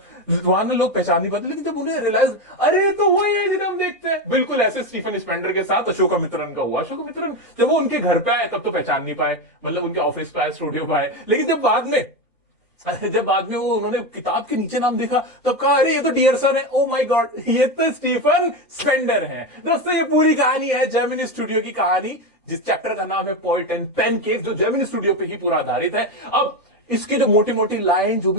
वहां ना लोग पहचान नहीं पाते, लेकिन जब उन्हें रियलाइज अरे तो वही है जिन्हें हम देखते हैं, बिल्कुल ऐसे स्टीफन स्पेंडर के साथ अशोक मित्रन का हुआ। अशोक मित्रन जब वो उनके घर पे आए तब तो पहचान नहीं पाए, मतलब उनके ऑफिस पे आए, स्टूडियो पे आए, लेकिन जब बाद में वो उन्होंने किताब के नीचे नाम देखा तब कहा अरे ये तो डियर सर है, ओ माय गॉड ये तो स्टीफन स्पेंडर है। दोस्तों ये पूरी कहानी है जेमिनी स्टूडियो की कहानी, जिस चैप्टर का नाम है पोएट एंड पेन केस, जो जेमिनी स्टूडियो पे ही पूरा आधारित है। अब इसके जो मोटी मोटी लाइन जो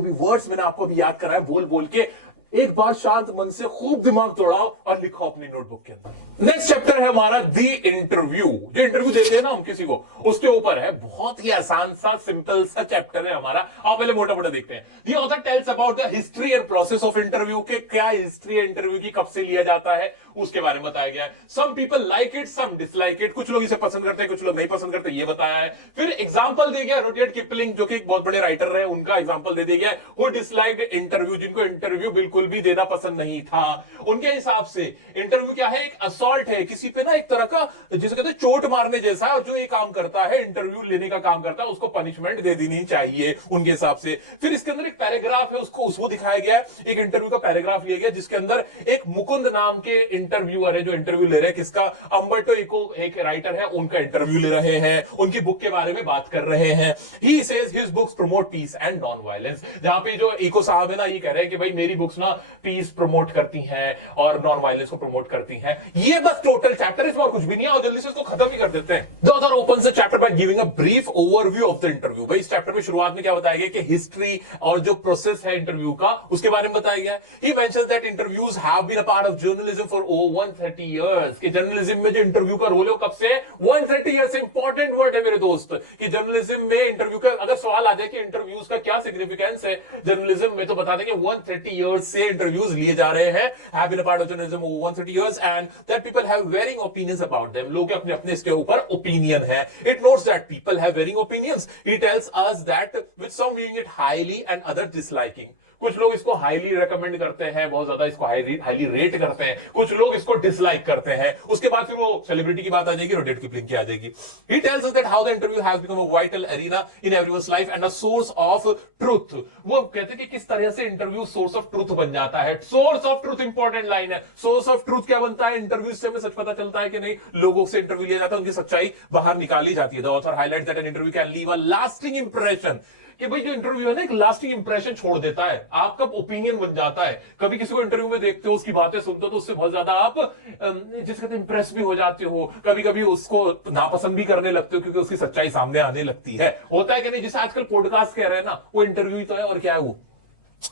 भी वर्ड्स मैंने आपको अभी याद कराया बोल बोल के, एक बार शांत मन से खूब दिमाग दौड़ाओ और लिखो अपनी नोटबुक के अंदर। नेक्स्ट चैप्टर है हमारा दी इंटरव्यू। जो इंटरव्यू देते हैं ना हम किसी को, उसके ऊपर है, बहुत ही आसान सा सिंपल सा चैप्टर है हमारा। आप पहले मोटा मोटा देखते हैं। The author tales about the history and process of interview, के क्या हिस्ट्री है इंटरव्यू की, कब से लिया जाता है, उसके बारे में बताया गया है। Some people like it, some dislike it, कुछ लोग इसे पसंद करते हैं, कुछ लोग नहीं पसंद करते, ये बताया है। फिर एग्जाम्पल दे गया रुडयार्ड किपलिंग, जो कि एक बहुत बड़े राइटर रहे, उनका एग्जाम्पल दे दिया गया। वो डिसलाइक्ड इंटरव्यू, जिनको इंटरव्यू बिल्कुल भी देना पसंद नहीं था, उनके हिसाब से इंटरव्यू क्या है, एक असॉल्ट है, किसी पे ना एक तरह का जिसे कहते हैं चोट मारने जैसा है, और जो ये काम करता है इंटरव्यू लेने का काम करता है, उसको पनिशमेंट दे देनी चाहिए उनके हिसाब से। फिर इसके अंदर एक पैराग्राफ है, उसको दिखाया गया है, एक इंटरव्यू का पैराग्राफ लिया गया जिसके अंदर एक मुकुंद नाम के इंटरव्यूअर है, जो इंटरव्यू ले रहे हैं, किसका, अंबर्टो इको एक राइटर है, उनका इंटरव्यू ले रहे हैं, उनकी बुक के बारे में बात कर रहे हैं। He says his books promote peace and non violence, जहां पे जो इको साहब है ना, ये कह रहे हैं कि भाई मेरी बुक्स ना पीस प्रमोट करती हैं और नॉन वायलेंस को प्रमोट करती हैं। ये बस टोटल चैप्टर, इसमें और कुछ भी नहीं है, और जल्दी से इसको खत्म ही कर देते हैं। The author opens the chapter by giving a brief overview of the interview. भाई इस चैप्टर में शुरुआत में क्या बताया गया कि हिस्ट्री और जो प्रोसेस है इंटरव्यू का, उसके बारे में बताया गया है। He mentions that interviews have been a part of journalism for over 130 years, कि जर्नलिज्म में जो इंटरव्यू का रोल है कब से, 130 इयर्स। इंपॉर्टेंट वर्ड है मेरे दोस्त, कि जर्नलिज्म में इंटरव्यू का अगर सवाल आ जाए कि इंटरव्यूज का क्या सिग्निफिकेंस है जर्नलिज्म में, तो बता देंगे 130 इयर्स से इंटरव्यूज लिए जा रहे हैं, have been a part of journalism over 130 years, and that people have varying opinions about them. लोग अपने अपने इसके ऊपर ओपिनियन है। It notes that people have varying opinions. It tells us that with some viewing it highly and others disliking. कुछ लोग इसको highly recommend करते हैं, बहुत ज्यादा इसको हाईली रेट करते हैं, कुछ लोग इसको डिसलाइक करते हैं। उसके बाद फिर वो सेलिब्रिटी की बात आ जाएगी, रुडयार्ड किपलिंग की आ जाएगी। He tells us that how the interview has become a vital arena in everyone's life and a source of truth. वो कहते हैं कि किस तरह से इंटरव्यू सोर्स ऑफ ट्रूथ बन जाता है। Source of truth important line है। सोर्स ऑफ ट्रूथ क्या बनता है, इंटरव्यू से हमें सच पता चलता है कि नहीं, लोगों से इंटरव्यू लिया जाता है, उनकी सच्चाई बाहर निकाली जाती है। The author highlights that an interview can leave a lasting impression, कि भाई जो इंटरव्यू है ना एक लास्टिंग इंप्रेशन छोड़ देता है, आपका ओपिनियन बन जाता है। कभी किसी को इंटरव्यू में देखते हो, उसकी बातें सुनते हो, तो उससे बहुत ज्यादा आप जिस कहते हैं इंप्रेस भी हो जाते हो, कभी कभी उसको नापसंद भी करने लगते हो, क्योंकि उसकी सच्चाई सामने आने लगती है। होता है कि नहीं, जिसे आजकल पॉडकास्ट कह रहे हैं ना, वो इंटरव्यू ही तो है, और क्या है वो,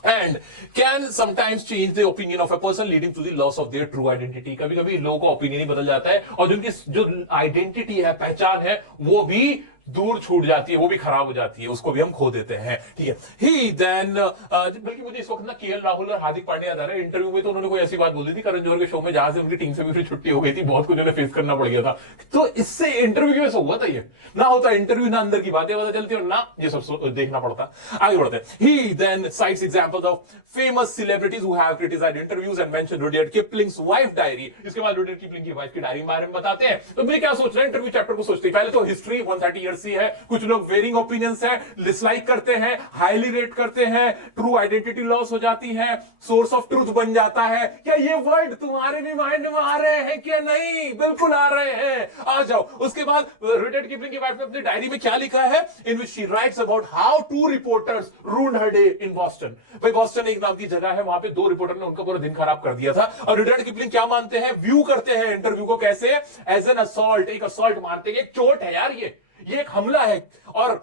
and can sometimes change the opinion of a person leading to the loss of their true identity। कभी कभी लोगों का ओपिनियन ही बदल जाता है, और जो उनकी जो आइडेंटिटी है, पहचान है, वो भी दूर छूट जाती है, वो भी खराब हो जाती है, उसको भी हम खो देते हैं। ठीक है, ही देन बल्कि मुझे इस वक्त ना केएल राहुल और हार्दिक पांड्या याद आ रहा है। इंटरव्यू में तो उन्होंने कोई ऐसी बात बोली थी करण जौहर के शो में, जहां से उनकी टीम से भी फिर छुट्टी हो गई थी, बहुत कुछ उन्हें फेस करना पड़ गया था। तो इससे इंटरव्यू की वजह से हुआ था, ये ना होता इंटरव्यू, ना अंदर की बातें पता चलती और ना ये सब देखना पड़ता। आगे बढ़ते हैं। He then cites examples of famous celebrities who have criticised interviews and mention Rudyard Kipling's wife diary. इसके बाद रुडयार्ड किपलिंग की वाइफ की डायरी के बारे में बताते हैं। तो मैं क्या सोच रहा है, इंटरव्यू चैप्टर को सोचते पहले तो हिस्ट्री 130 सी है, कुछ लोग वेरिंग ओपिनियंस है, डिसलाइक करते हैं, हाईली रेट करते हैं, ट्रू आइडेंटिटी लॉस हो जाती है, सोर्स ऑफ ट्रूथ बन जाता है। क्या ये वर्ड तुम्हारे भी माइंड में आ रहे हैं क्या? नहीं, बिल्कुल आ रहे हैं, आ जाओ। उसके बाद रुडयार्ड किपलिंग के बारे में अपनी डायरी में क्या लिखा है? In which she writes about how 2 reporters ruined her day in Boston. भाई बॉस्टन एक नाम की जगह है, वहां पे 2 रिपोर्टर ने उनका पूरा दिन खराब कर दिया था। और रुडयार्ड किपलिंग क्या मानते हैं? व्यू करते हैं इंटरव्यू को कैसे? एज एन असॉल्ट, एक असॉल्ट मानते हैं, एक चोट है यार, ये एक हमला है और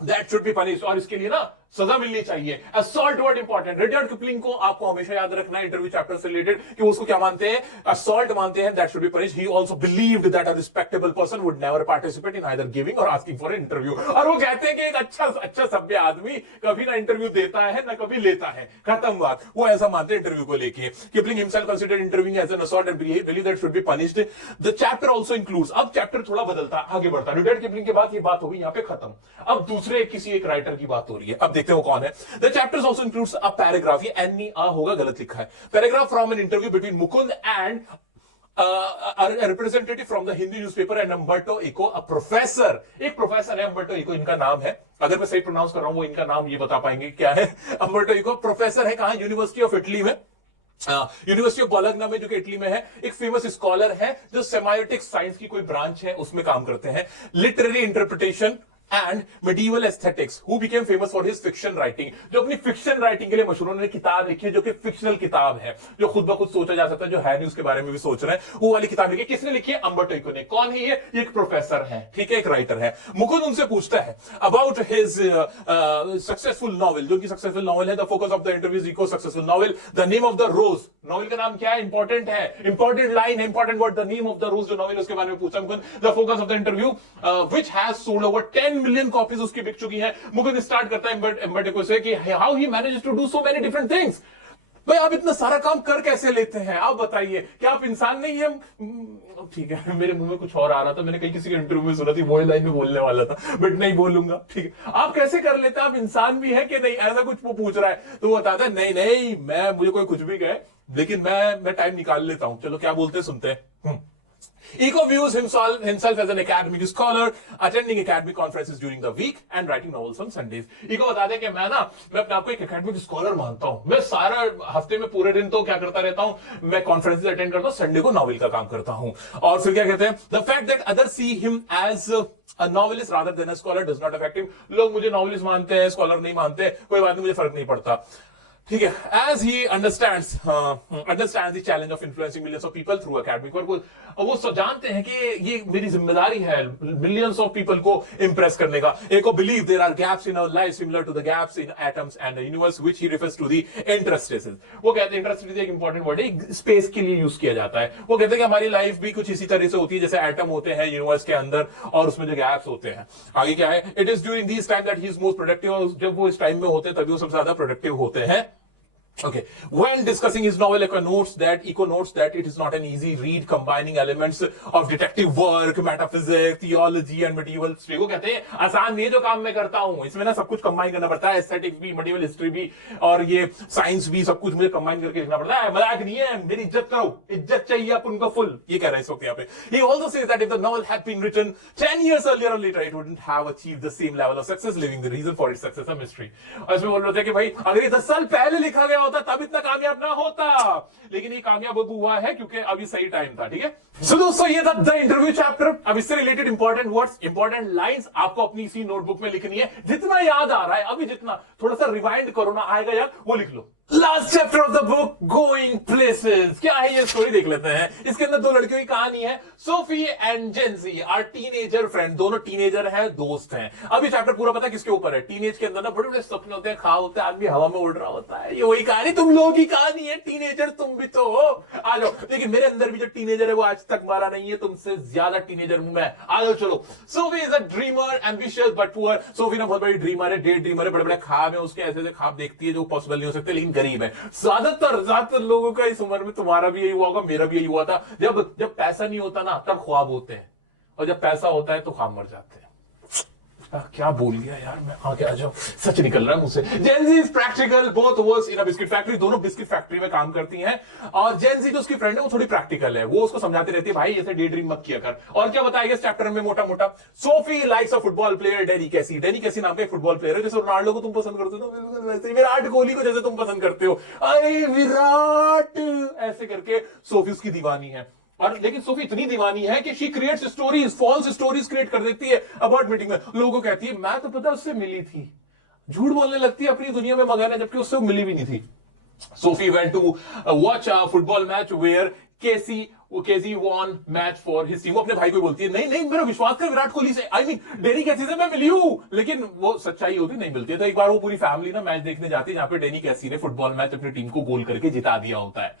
दैट शुड बी पनिश्ड, और इसके लिए ना सजा मिलनी चाहिए। Assault word important. Rudyard Kipling को आपको हमेशा याद रखना है इंटरव्यू चैप्टर से रिलेटेड कि उसको क्या मानते हैं? असॉल्ट मानते हैं, that should be punished. He also believed that a respectable person would never participate in either giving और आस्किंग फॉर एन इंटरव्यू। और वो कहते हैं कि एक अच्छा सभ्य आदमी कभी ना इंटरव्यू देता है ना कभी लेता है, खत्म बात। वो ऐसा मानते हैं इंटरव्यू को लेके। Kipling himself considered interviewing as an assault and believe that should be punished. The chapter also includes, अब चैप्टर थोड़ा बदलता आगे बढ़ता। रुडयार्ड किपलिंग के बाद ये बात होगी यहां पे खत्म। अब दूसरे किसी एक राइटर की बात हो रही है। अब देखते हैं वो कौन है। The chapters also includes a paragraph, ये N-E-A होगा, गलत लिखा है। Paragraph from an interview between Mukund and a representative from the Hindi newspaper and Umberto Eco, a professor। एक प्रोफेसर है Umberto Eco, इनका नाम है। अगर मैं सही प्रोनाउंस कर रहा हूं वो इनका नाम ये बता पाएंगे क्या है। Umberto Eco प्रोफेसर है, कहां? यूनिवर्सिटी ऑफ इटली में, यूनिवर्सिटी ऑफ बोलोग्ना में, जो कि इटली में है। एक फेमस स्कॉलर है जो सेमायोटिक साइंस की कोई ब्रांच है उसमें काम करते हैं। Literary interpretation and medieval aesthetics, who became famous for his fiction writing, जो अपनी फिक्शन राइटिंग के लिए मशहूर। उन्होंने किताब लिखी है जो कि फिक्शनल किताब है, जो खुद ब खुद सोचा जा सकता है, जो है नहीं उसके बारे में भी सोच रहे हैं, वो वाली किताब लिखी। किसने लिखी है? Umberto Eco ने। कौन है ये? एक प्रोफेसर है, ठीक है, एक राइटर है। मुकुंद उनसे पूछता है अबाउट हिज सक्सेसफुल नॉवेल, जो उनकी सक्सेसफुल नॉवेल है। The focus of the interview Eco successful novel, the name of the rose. Novel का नाम क्या है? इंपॉर्टेंट है, इंपॉर्टेंट लाइन है, important word, the name of the rose, जो नॉवेल उसके बारे में पूछा Mukund. The focus of the interview which has sold over 10 million copies उसकी बिक चुकी है। मुकुंद स्टार्ट करता है Umberto Eco से कि how he manages to do so many different things. भाई आप इतना सारा काम कर कैसे लेते हैं? आप बताइए, क्या आप इंसान नहीं है? ठीक है, मेरे मुंह में कुछ और आ रहा था, मैंने कहीं किसी के इंटरव्यू में सुना थी, वो लाइन में बोलने वाला था, बट नहीं बोलूंगा। ठीक है, आप कैसे कर लेते हैं? आप इंसान भी है कि नहीं? ऐसा कुछ वो पूछ रहा है तो वो बताता है नहीं, मैं, मुझे कोई कुछ भी कहे लेकिन मैं टाइम निकाल लेता हूं। चलो क्या बोलते सुनते हैं। Eco views himself as an academic scholar, attending academic conferences during the week and writing novels on Sundays. Eco बताते हैं कि मैं अपने आप को एक academic scholar मानता हूं। मैं सारा हफ्ते में पूरे दिन तो क्या करता रहता हूं? मैं कॉन्फ्रेंसेस अटेंड करता हूं, संडे को नॉवेल का काम करता हूं। और फिर क्या कहते हैं? The fact that others see him as a novelist rather than a scholar does not affect him. लोग मुझे नॉवेलिस्ट मानते हैं, स्कॉलर नहीं मानते, कोई बात नहीं, मुझे फर्क नहीं पड़ता। ठीक है, as he understands the challenge of influencing millions of people through academic work, वो जानते हैं कि ये मेरी जिम्मेदारी है मिलियंस ऑफ पीपल को इंप्रेस करने का। Eco believe there are gaps in our life similar to the gaps in atoms and the universe, which he refers to the interspaces. वो कहते हैं इंटरस्पेस एक इंपॉर्टेंट वर्ड है, स्पेस के लिए यूज किया जाता है। वो कहते हैं कि हमारी लाइफ भी कुछ इसी तरह से होती है जैसे एटम होते हैं यूनिवर्स के अंदर और उसमें जो गैप्स होते हैं। आगे क्या है? It is during this time that he is most productive. जब वो इस टाइम में होते हैं तभी वो सबसे ज्यादा प्रोडक्टिव होते हैं। Okay, when discussing his novel, Eco notes that it is not an easy read, combining elements of detective work, metaphysics, theology and medieval history। वो कहते हैं आसान नहीं है जो काम मैं करता हूं, इसमें ना सब कुछ कंबाइन करना पड़ता है, एस्थेटिक्स भी, medieval history भी और ये साइंस भी, सब कुछ मुझे कंबाइन करके लिखना पड़ता है। मजाक नहीं है, मेरी इज्जत करो, इज्जत चाहिए अपन को फुल, ये कह रहा है इस वक्त यहाँ पे। He also says that if the novel had been written 10 years earlier or later, it wouldn't have achieved the same level of success, leaving the reason for its success a mystery। और इसमें बोल रहे थे कि भाई अगर ये 10 साल पहले लिखा गया होता तब इतना कामयाब ना होता, लेकिन ये कामयाब हुआ है क्योंकि अभी सही टाइम था। ठीक है, सो दोस्तों ये था द इंटरव्यू चैप्टर। अब इससे related important words, important lines आपको अपनी इसी नोटबुक में लिखनी है। जितना याद आ रहा है अभी, जितना थोड़ा सा रिवाइंड करो ना, आएगा याद, वो लिख लो। Last chapter of the book, going places. क्या है ये स्टोरी? देख लेते हैं। इसके अंदर 2 लड़कियों की कहानी है, Sophie and Jency, are teenager friend. दोनों टीनेजर हैं, दोस्त हैं। अब ये चैप्टर पूरा पता है किसके ऊपर है? टीनेज के अंदर ना बड़े बड़े सपने होते हैं, ख्वाब होते हैं, आदमी हवा में उड़ रहा होता है। ये वही कहानी, तुम लोगों की कहानी है, टीनेजर तुम भी तो हो। आ जाओ, लेकिन मेरे अंदर भी जो टीनेजर है वो आज तक मारा नहीं है, तुमसे ज्यादा टीनेजर हूं मैं। आ जाओ चलो। Sophie is a dreamer, ambitious but poor. Sophie ना बहुत बड़ी ड्रीमर है, डे ड्रीमर है, बड़े बड़े ख्वाब है उसके, ऐसे ऐसे ख्वाब देखती है जो पॉसिबल नहीं हो सकते, लेकिन गरीब है। ज्यादातर लोगों का इस उम्र में, तुम्हारा भी यही हुआ होगा, मेरा भी यही हुआ था, जब पैसा नहीं होता ना तब ख्वाब होते हैं, और जब पैसा होता है तो ख्वाब मर जाते हैं। क्या बोल गया यार मैं, आगे आ जाओ, सच निकल रहा है मुझसे। Gen Z is practical, both works in a biscuit factory, दोनों बिस्किट फैक्ट्री में काम करती हैं। और जेनजी जो उसकी फ्रेंड है वो थोड़ी प्रैक्टिकल है, वो उसको समझाती रहती है भाई ऐसे डे ड्रीम मत किया कर। और क्या बताएगा इस चैप्टर में मोटा मोटा, Sophie likes a football player Danny Casey. Danny कैसी नाम का एक फुटबॉल प्लेयर है, जैसे रोनाल्डो को तुम पसंद करते हो तो वैसे विराट कोहली को जैसे तुम पसंद करते हो, अरे विराट ऐसे करके सोफी उसकी दीवानी है। और लेकिन सोफी इतनी दीवानी है कि she creates stories, false stories create कर देती है अबाउट मीटिंग में। लोगों को कहती है मैं तो पता उससे मिली थी, झूठ बोलने लगती है अपनी दुनिया में मगन है, जबकि उससे मिली भी नहीं थी। Sophie went to watch a football match where Casey won match for his team. वो अपने भाई को बोलती है नहीं नहीं मेरा विश्वास कर विराट कोहली से, आई मीन डेनी कैसी से मैं मिली हूं, लेकिन वो सच्चाई होती नहीं मिलती है। तो एक बार वो पूरी फैमिली ना मैच देखने जाती है जहां पे डेनी कैसी ने फुटबॉल मैच अपनी टीम को गोल करके जिता दिया होता है,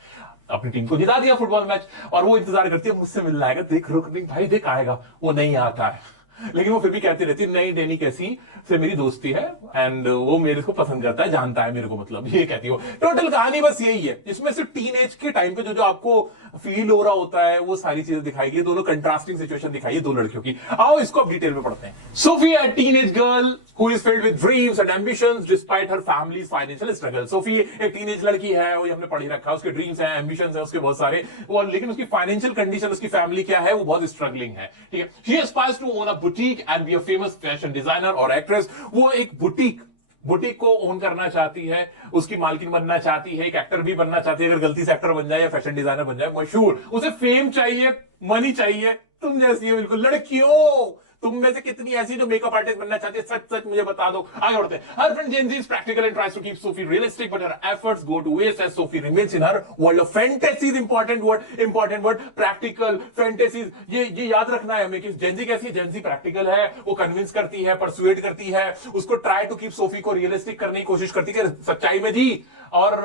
अपनी टीम को जिता दिया फुटबॉल मैच। और वो इंतजार करती है मुझसे मिलना आएगा, देख रुक नहीं भाई देख आएगा, वो नहीं आता है। लेकिन वो फिर भी कहती रहती है नहीं डेनी कैसी से मेरी दोस्ती है एंड वो मेरे को पसंद करता है, जानता है मेरे को, मतलब ये कहती हो। टोटल कहानी बस यही है, इसमें सिर्फ टीन एज के टाइम पे जो जो आपको फील हो रहा होता है वो सारी चीजें दिखाई गई। दोनों कंट्रास्टिंग सिचुएशन दिखाई है दो लड़कियों की। आओ इसको अब डिटेल में पढ़ते हैं। Sophie a teenage girl who is filled with dreams and ambitions despite her family's financial struggle। Sophie एक टीनेज लड़की है, वो हमने पढ़ी रखा है, उसके ड्रीम्स हैं, एम्बिशंस हैं उसके बहुत सारे, वो लेकिन उसकी फाइनेंशियल कंडीशन, उसकी फैमिली क्या है, वो बहुत स्ट्रगलिंग है, ठीक है। She aspires to own a boutique and be a famous fashion designer और एक्ट्रेस। वो एक बुटीक को ओन करना चाहती है, उसकी मालकिन बनना चाहती है, एक एक्टर भी बनना चाहती है, अगर गलती से एक्टर बन जाए या फैशन डिजाइनर बन जाए मशहूर, उसे फेम चाहिए, मनी चाहिए। तुम जैसी है बिल्कुल लड़कियों, तुम में से कितनी ऐसी जो मेकअप आर्टिस्ट बनना चाहती है, सच सच मुझे बता दो। आगे बढ़ते हैं। Her friend Jency is practical and tries to keep Sophie realistic but her efforts go to waste as Sophie remains in her world of fantasies. Important word practical fantasies, ये याद रखना है हमें कि जेनजी कैसी है, जेनजी प्रैक्टिकल है, वो कन्विंस करती है, परसुएट करती है, उसको ट्राई टू कीप सोफी को रियलिस्टिक करने की कोशिश करती है सच्चाई में जी। और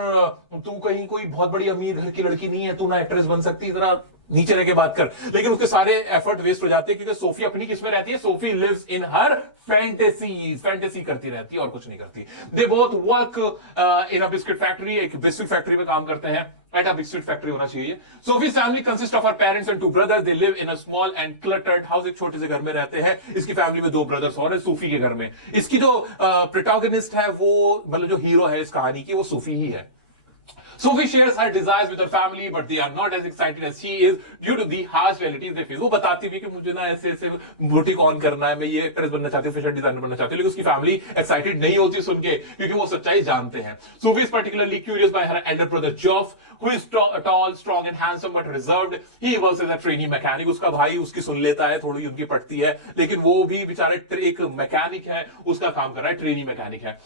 तू कहीं कोई बहुत बड़ी अमीर घर की लड़की नहीं है, तू ना एक्ट्रेस बन सकती, जरा नीचे रह के बात कर। लेकिन उसके सारे एफर्ट वेस्ट हो जाते हैं क्योंकि सोफी अपनी किसमें रहती है, Sophie lives in her fantasy करती रहती है और कुछ नहीं करती। They both work in a biscuit factory, एक बिस्किट फैक्ट्री में काम करते हैं, एट अ बिस्किट फैक्ट्री होना चाहिए। Sophie's family consist of her parents and two brothers. They live in a small and cluttered house, एक छोटे से घर में रहते हैं। इसकी फैमिली में दो ब्रदर्स और है सोफी के घर में। इसकी जो प्रोटैगनिस्ट है, वो मतलब जो हीरो है इस कहानी की, वो सोफी ही है। Sophie shares her desires with her family, but they are not as excited as she is due to the harsh realities they face। वो बताती भी कि मुझे ना ऐसे ऐसे बुटीक ऑन करना है, मैं ये एक्ट्रेस बनना चाहती हूँ, फैशन डिजाइनर बनना चाहती हूँ, लेकिन उसकी फैमिली एक्साइटेड नहीं होती सुन के क्योंकि वो सच्चाई जानते हैं। Sophie is particularly curious by her elder brother Geoff, who is tall, strong and handsome but reserved. He works as a trainee mechanic। उसका भाई उसकी सुन लेता है, थोड़ी उनकी पटती है, लेकिन वो भी बेचारे एक मैकेनिक है, उसका काम कर रहा है, ट्रेनी मैकेनिक है।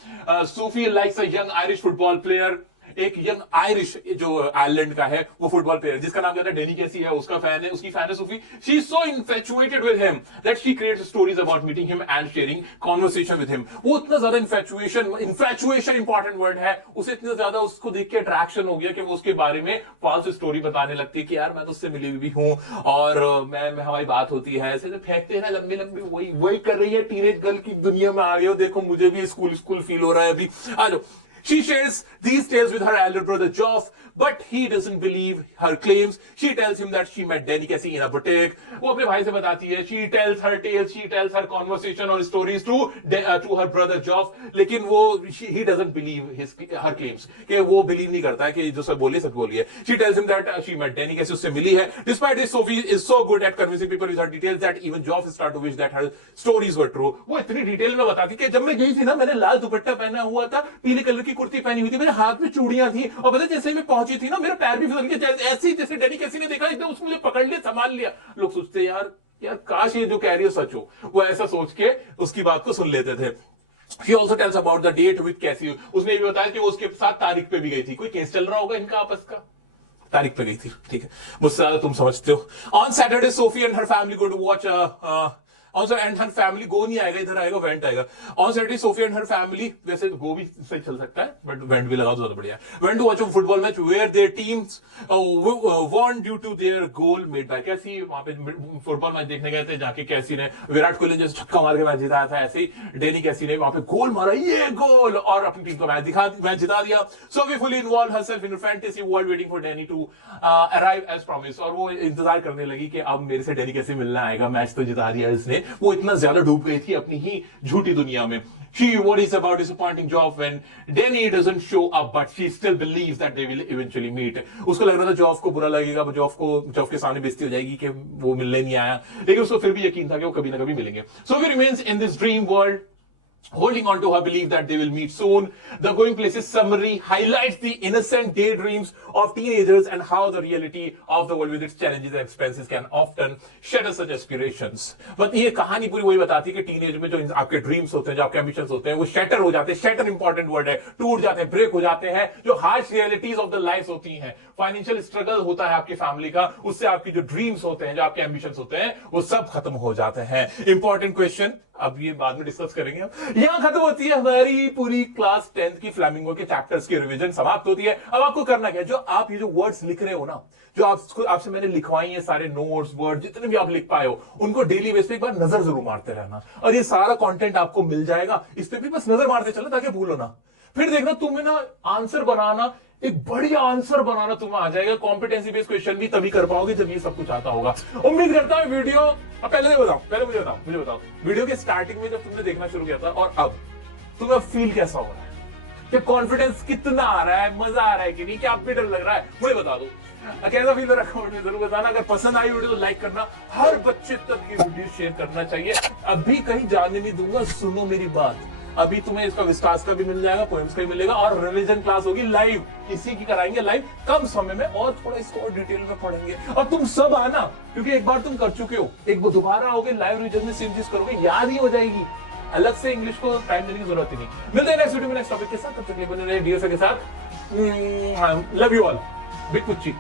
Sophie likes a young Irish football player। एक यंग आयरिश जो आयरलैंड का है वो फुटबॉल प्लेयर जिसका नाम कहता है डेनी कैसी है, उसका फैन है, उसकी फैन है Sophie. She is so infatuated with him that she creates stories about meeting him and sharing conversation with him. वो इतना ज्यादा इन्फैचुएशन इंपॉर्टेंट वर्ड है, उसे इतना ज्यादा उसको देख के अट्रैक्शन हो गया कि वो उसके बारे में फॉल्स स्टोरी बताने लगती है कि यार मैं तो उससे मिली हुई हूँ और मैं हमारी बात होती है, ऐसे फेंकते हैं ना लंबी लंबी, वही कर रही है। टीनेज गर्ल की दुनिया में आ गए हो, देखो मुझे भी स्कूल फील हो रहा है अभी। आ जाओ। She shares these tales with her elder brother Geoff, but he doesn't believe her claims. She tells him that she met Danny Casey in a boutique. वो अपने भाई से बताती है, she tells her tales, she tells her conversation or stories to her brother Geoff, लेकिन वो he doesn't believe her claims, कि वो believe नहीं करता है कि जो सब बोली सच बोली है। She tells him that she met Danny Casey, उससे मिली है। Despite this, Sophie is so good at convincing people with her details that even Geoff start to wish that her stories were true। वो इतनी detail में बताती कि जब मैं गई थी ना, मैंने लाल दुपट्टा पहना हुआ था, पीले कलर की कुर्ती पहनी हुई थी, मेरे हाथ में चूड़ियां थी, और पता जैसे मैं पहुंची थी ना, मेरा पैर भी फिसल गया, ऐसे जैसे डेनी कैसी ने देखा एकदम उसने मुझे पकड़ लिया, संभाल लिया। लोग सोचते यार काश ये जो कह रही हो सच हो, वो ऐसा सोच के उसकी बात को सुन लेते थे। She also tells about the date with Cassie। उसने भी बताया कि वो उसके साथ तारीख पे भी गई थी, कोई केस चल रहा होगा इनका आपस का, तारीख पे गई थी, ठीक है, मुझसे तुम समझते हो। On Saturday, Sophie and her family go to watch Also, and her family go नहीं आएगा, इधर आएगा वेंट आएगा। On Saturday, Sophie and her family, वैसे गो भी सही चल सकता है बट वेंट भी लगाओ तो ज्यादा बढ़िया है। Went to watch a football match where their teams won due to their goal made by कैसी। वहां पे फुटबॉल मैच देखने गए थे जाके कैसी ने विराट कोहली जैसे छक्का मार के मैच जिताया था, ऐसे ही डेनी कैसी ने वहां पे गोल मारा, ये गोल, और अपनी टीम को मैच जिता दिया। Sophie fully involved herself in a fantasy world waiting for Danny to arrive as promised। और वो इंतजार करने लगी कि अब मेरे से डेनी कैसे मिलना आएगा, मैच तो जिता दिया इसने, से वो इतना ज्यादा डूब गई थी अपनी ही झूठी दुनिया में. She worries about disappointing Geoff when Danny doesn't show up, but she still believes that they will eventually meet. उसको लग रहा था Geoff को बुरा लगेगा, Geoff के सामने बेइज्जती हो जाएगी कि वो मिलने नहीं आया, लेकिन उसको फिर भी यकीन था कि वो कभी ना कभी मिलेंगे. So he remains in this dream world, holding on to her belief that they will meet soon. The Going Places summary highlights the innocent daydreams of teenagers and how the reality of the world with its challenges and expenses can often shatter such aspirations. But ये कहानी पूरी वही बताती है कि teenage में जो आपके ड्रीम्स होते हैं, जो आपके एम्बिशंस होते हैं, वो शैटर हो जाते हैं. शैटर इंपॉर्टेंट वर्ड है. टूट जाते हैं, ब्रेक हो जाते हैं. जो harsh realities of the life होती हैं, फाइनेंशियल स्ट्रगल होता है आपकी फैमिली का, उससे आपकी जो ड्रीम्स होते हैं, जो आपके एम्बिशंस होते हैं, वो सब खत्म हो जाते हैं. इंपॉर्टेंट क्वेश्चन, अब ये बाद में डिस्कस करेंगे. यहां खत्म होती है हमारी पूरी क्लास 10th की फ्लैमिंगो के चैप्टर्स की रिवीजन समाप्त होती है. अब आपको करना क्या है, जो आप ये जो वर्ड्स लिख रहे हो ना, जो आपसे मैंने लिखवाई है सारे नोट्स वर्ड जितने भी आप लिख पाए हो, उनको डेली बेस पे एक बार नजर जरूर मारते रहना. और ये सारा कंटेंट आपको मिल जाएगा, इस पे भी बस नजर मारते चलना ताकि भूलो ना. फिर देखना तुम्हें ना आंसर बनाना, एक बढ़िया आंसर बनाना तुम्हें आ जाएगा. कॉम्पिटेंसी बेस्ड क्वेश्चन भी तभी कर पाओगे जब ये सब कुछ आता होगा. उम्मीद करता हूं वीडियो, अब पहले मुझे बताओ वीडियो के स्टार्टिंग में जब तुमने देखना शुरू किया था और अब तुम्हें फील कैसा हो रहा है, कि कॉन्फिडेंस कितना आ रहा है, मजा आ रहा है कि नहीं, क्या आप भी डर लग रहा है, मुझे बता दो. कैसा फील हो रहा है कमेंट में जरूर बताना. अगर पसंद आई वीडियो तो लाइक करना, हर बच्चे तक ये वीडियो शेयर करना चाहिए. अभी कहीं जाने नहीं दूंगा, सुनो मेरी बात. अभी तुम्हें इसका विस्तास का भी मिल जाएगा, पोएम्स का भी मिलेगा, और रिवीजन क्लास होगी लाइव, इसी की कराएंगे लाइव कम समय में, और थोड़ा इसको और डिटेल में पढ़ेंगे. और तुम सब आना, क्योंकि एक बार तुम कर चुके हो, एक बार दोबारा आओगे लाइव रिवीजन में सेम चीज करोगे, याद ही हो जाएगी. अलग से इंग्लिश को टाइम देने की जरूरत ही नहीं. मिलते हैं नेक्स्ट वीडियो में नेक्स्ट टॉपिक के साथ. तब तक के साथ लव यू ऑल. बिग पुच्ची.